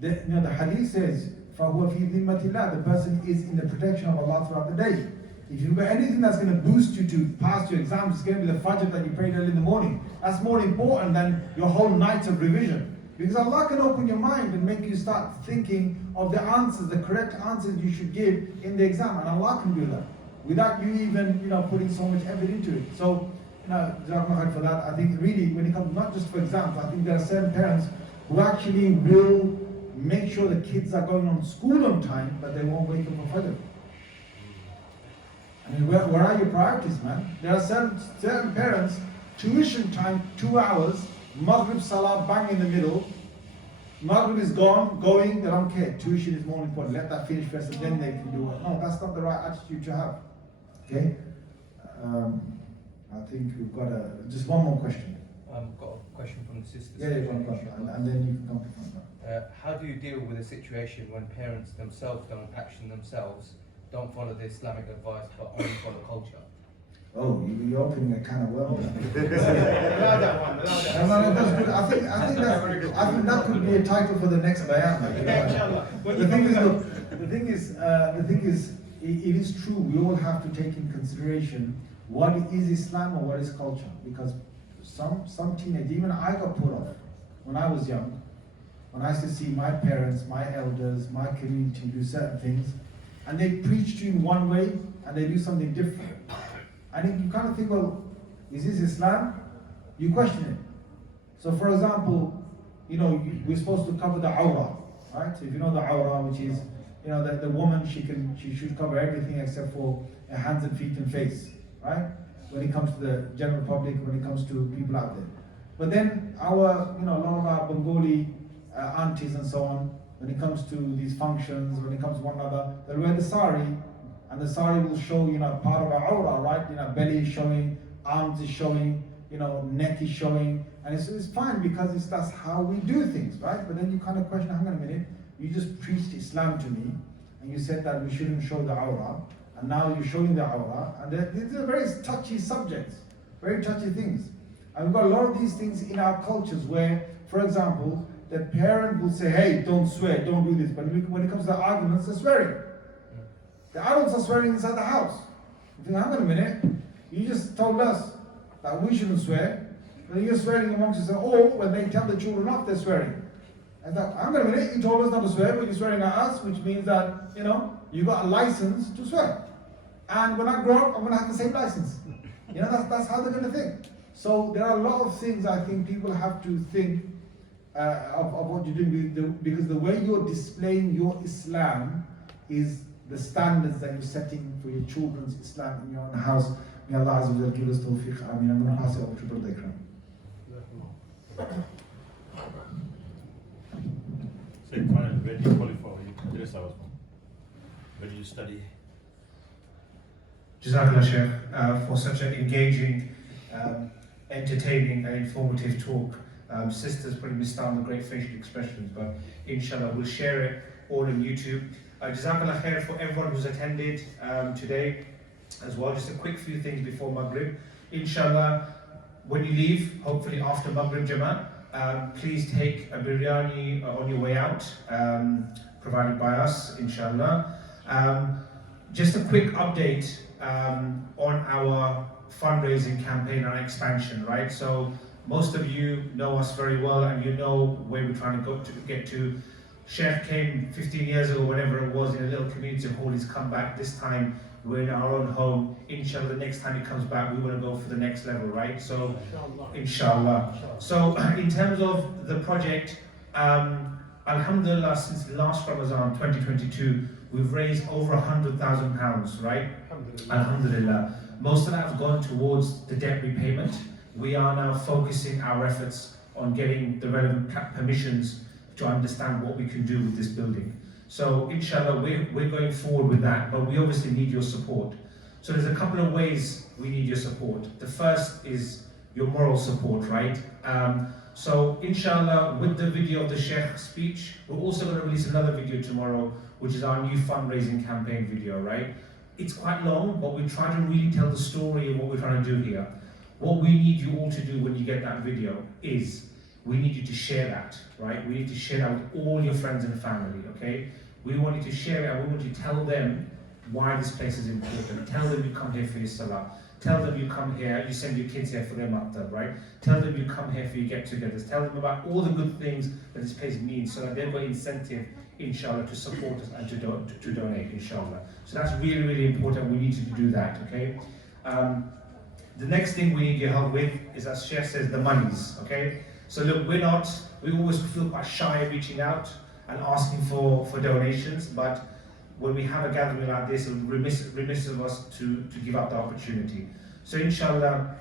The hadith says, فَهُوَ فِي ذِمَّةِ اللَّهِ, the person is in the protection of Allah throughout the day. If you've got anything that's going to boost you to pass your exams, it's going to be the fajr that you prayed early in the morning. That's more important than your whole night of revision. Because Allah can open your mind and make you start thinking of the answers, the correct answers you should give in the exam. And Allah can do that without you even, putting so much effort into it. So, Jazakumullah khair for that. I think really, when it comes not just for exams, I think there are certain parents who actually will make sure the kids are going on school on time, but they won't wake up for Fajr. I mean, where are your priorities, man? There are certain parents, tuition time, 2 hours, Maghrib Salah, bang in the middle. Maghrib is going, they don't care. Tuition is more important. Let that finish first and then they can do it. No, that's not the right attitude to have. Okay? I think we've got just one more question. I've got a question from the sisters. Yeah, one question, and then you can come to front. How do you deal with a situation when parents themselves don't action themselves, don't follow the Islamic advice, but only follow culture? Oh, you're opening a can of worms. Allow that one. No, that's good. I think that could be a title for the next bayan. The thing is, it is true. We all have to take in consideration what is Islam or what is culture, because some teenagers, even I got put off when I was young, when I used to see my parents, my elders, my community do certain things, and they preach to you in one way and they do something different. And you kind of think, well, is this Islam? You question it. So for example, we're supposed to cover the awrah, right? So if you know the awrah, which is, that the woman, she should cover everything except for her hands and feet and face, right? When it comes to the general public, when it comes to people out there. But then a lot of our Bengali aunties and so on, when it comes to these functions, when it comes to one another, they'll wear the sari, and the sari will show, part of our awrah, right? Belly is showing, arms is showing, neck is showing, and it's fine because that's how we do things, right? But then you kind of question, hang on a minute, you just preached Islam to me, and you said that we shouldn't show the awrah, and now you're showing the awrah, and these are very touchy subjects, very touchy things. And we've got a lot of these things in our cultures where, for example, the parent will say, hey, don't swear, don't do this, but when it comes to the arguments, they're swearing. The adults are swearing inside the house. You think, hang on a minute, you just told us that we shouldn't swear, but you're swearing amongst yourself, or when they tell the children off, they're swearing. And that, hang on a minute, you told us not to swear, but you're swearing at us, which means that, you got a license to swear. And when I grow up, I'm going to have the same license. That's how they're going to think. So there are a lot of things I think people have to think of what you're doing, because the way you're displaying your Islam is the standards that you're setting for your children's Islam in your own house. May Allah Azza wa Jalla give us tawfiq. Ameen. I'm going to pass it over to Brother Ikram. So, where do you qualify? Where do you study? Jazakallah Shaykh for such an engaging, entertaining and informative talk. Sisters probably missed out on the great facial expressions, but inshallah we'll share it all on YouTube. Jazakallah khair for everyone who's attended today as well. Just a quick few things before Maghrib. Inshallah, when you leave, hopefully after Maghrib Jamaat, please take a biryani on your way out, provided by us, inshallah. Just a quick update on our fundraising campaign and expansion, right? So most of you know us very well and you know where we're trying to get to. Shaykh came 15 years ago, whenever it was, in a little community hall. He's come back. This time we're in our own home. Inshallah, the next time he comes back, we want to go for the next level, right? So, inshallah. So, in terms of the project, Alhamdulillah, since last Ramadan 2022, we've raised over £100,000, right? Alhamdulillah. Most of that has gone towards the debt repayment. We are now focusing our efforts on getting the relevant permissions to understand what we can do with this building. So inshallah, we're going forward with that, but we obviously need your support. So there's a couple of ways we need your support. The first is your moral support, right? So inshallah, with the video of the Shaykh's speech, we're also going to release another video tomorrow, which is our new fundraising campaign video, right? It's quite long, but we try to really tell the story of what we're trying to do here. What we need you all to do when you get that video is, we need you to share that, right? We need to share that with all your friends and family, okay? We want you to share it and we want you to tell them why this place is important. Tell them you come here for your salah. Tell them you come here, you send your kids here for their maktab, right? Tell them you come here for your get-togethers. Tell them about all the good things that this place means so that they've got incentive, inshallah, to support us and to donate, inshallah. So that's really, really important. We need you to do that, okay? The next thing we need your help with is, as Shaykh says, the monies, okay? So look, we always feel quite shy of reaching out and asking for donations, but when we have a gathering like this, it would remiss of us to give up the opportunity. So inshallah,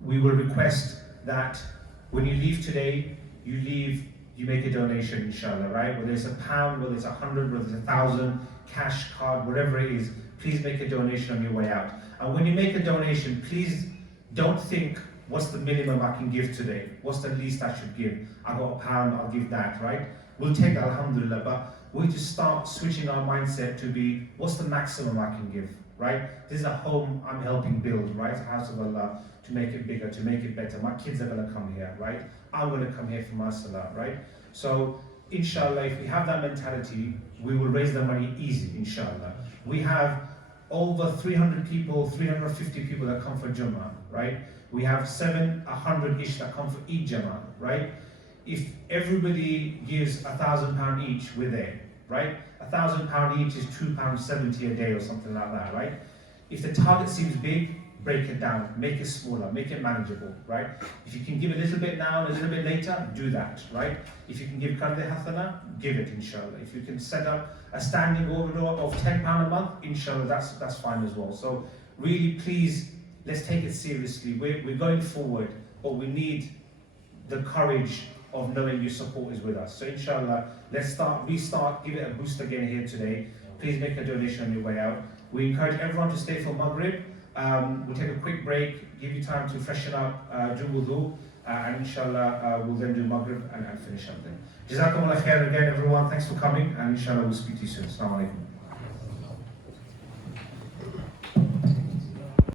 we will request that when you leave today, you make a donation, inshallah, right? Whether it's £1, whether it's 100, whether it's 1,000, cash, card, whatever it is, please make a donation on your way out. And when you make a donation, please don't think, what's the minimum I can give today? What's the least I should give? I got £1, I'll give that, right? We'll take that, alhamdulillah, but we need to start switching our mindset to be, what's the maximum I can give, right? This is a home I'm helping build, right? A house of Allah, to make it bigger, to make it better. My kids are gonna come here, right? I'm gonna come here for my salah, right? So, inshallah, if we have that mentality, we will raise the money easy, inshallah. We have over 300 people, 350 people that come for Jummah, right? We have 100-ish that come for each Jummah, right? If everybody gives £1,000 each, we're there, right? £1,000 each is £2.70 a day or something like that, right? If the target seems big, break it down, make it smaller, make it manageable, right? If you can give a little bit now and a little bit later, do that, right? If you can give Qadr Hasana, give it, inshallah. If you can set up a standing order of £10 a month, inshallah, that's fine as well. So really, please, let's take it seriously. We're going forward, but we need the courage of knowing your support is with us. So inshallah, let's restart, give it a boost again here today. Please make a donation on your way out. We encourage everyone to stay for Maghrib. We'll take a quick break, give you time to freshen up, do wudu, and inshallah we'll then do Maghrib and finish up then. Jazakumullah khair again everyone, thanks for coming, and inshallah we'll speak to you soon. Assalamu alaikum.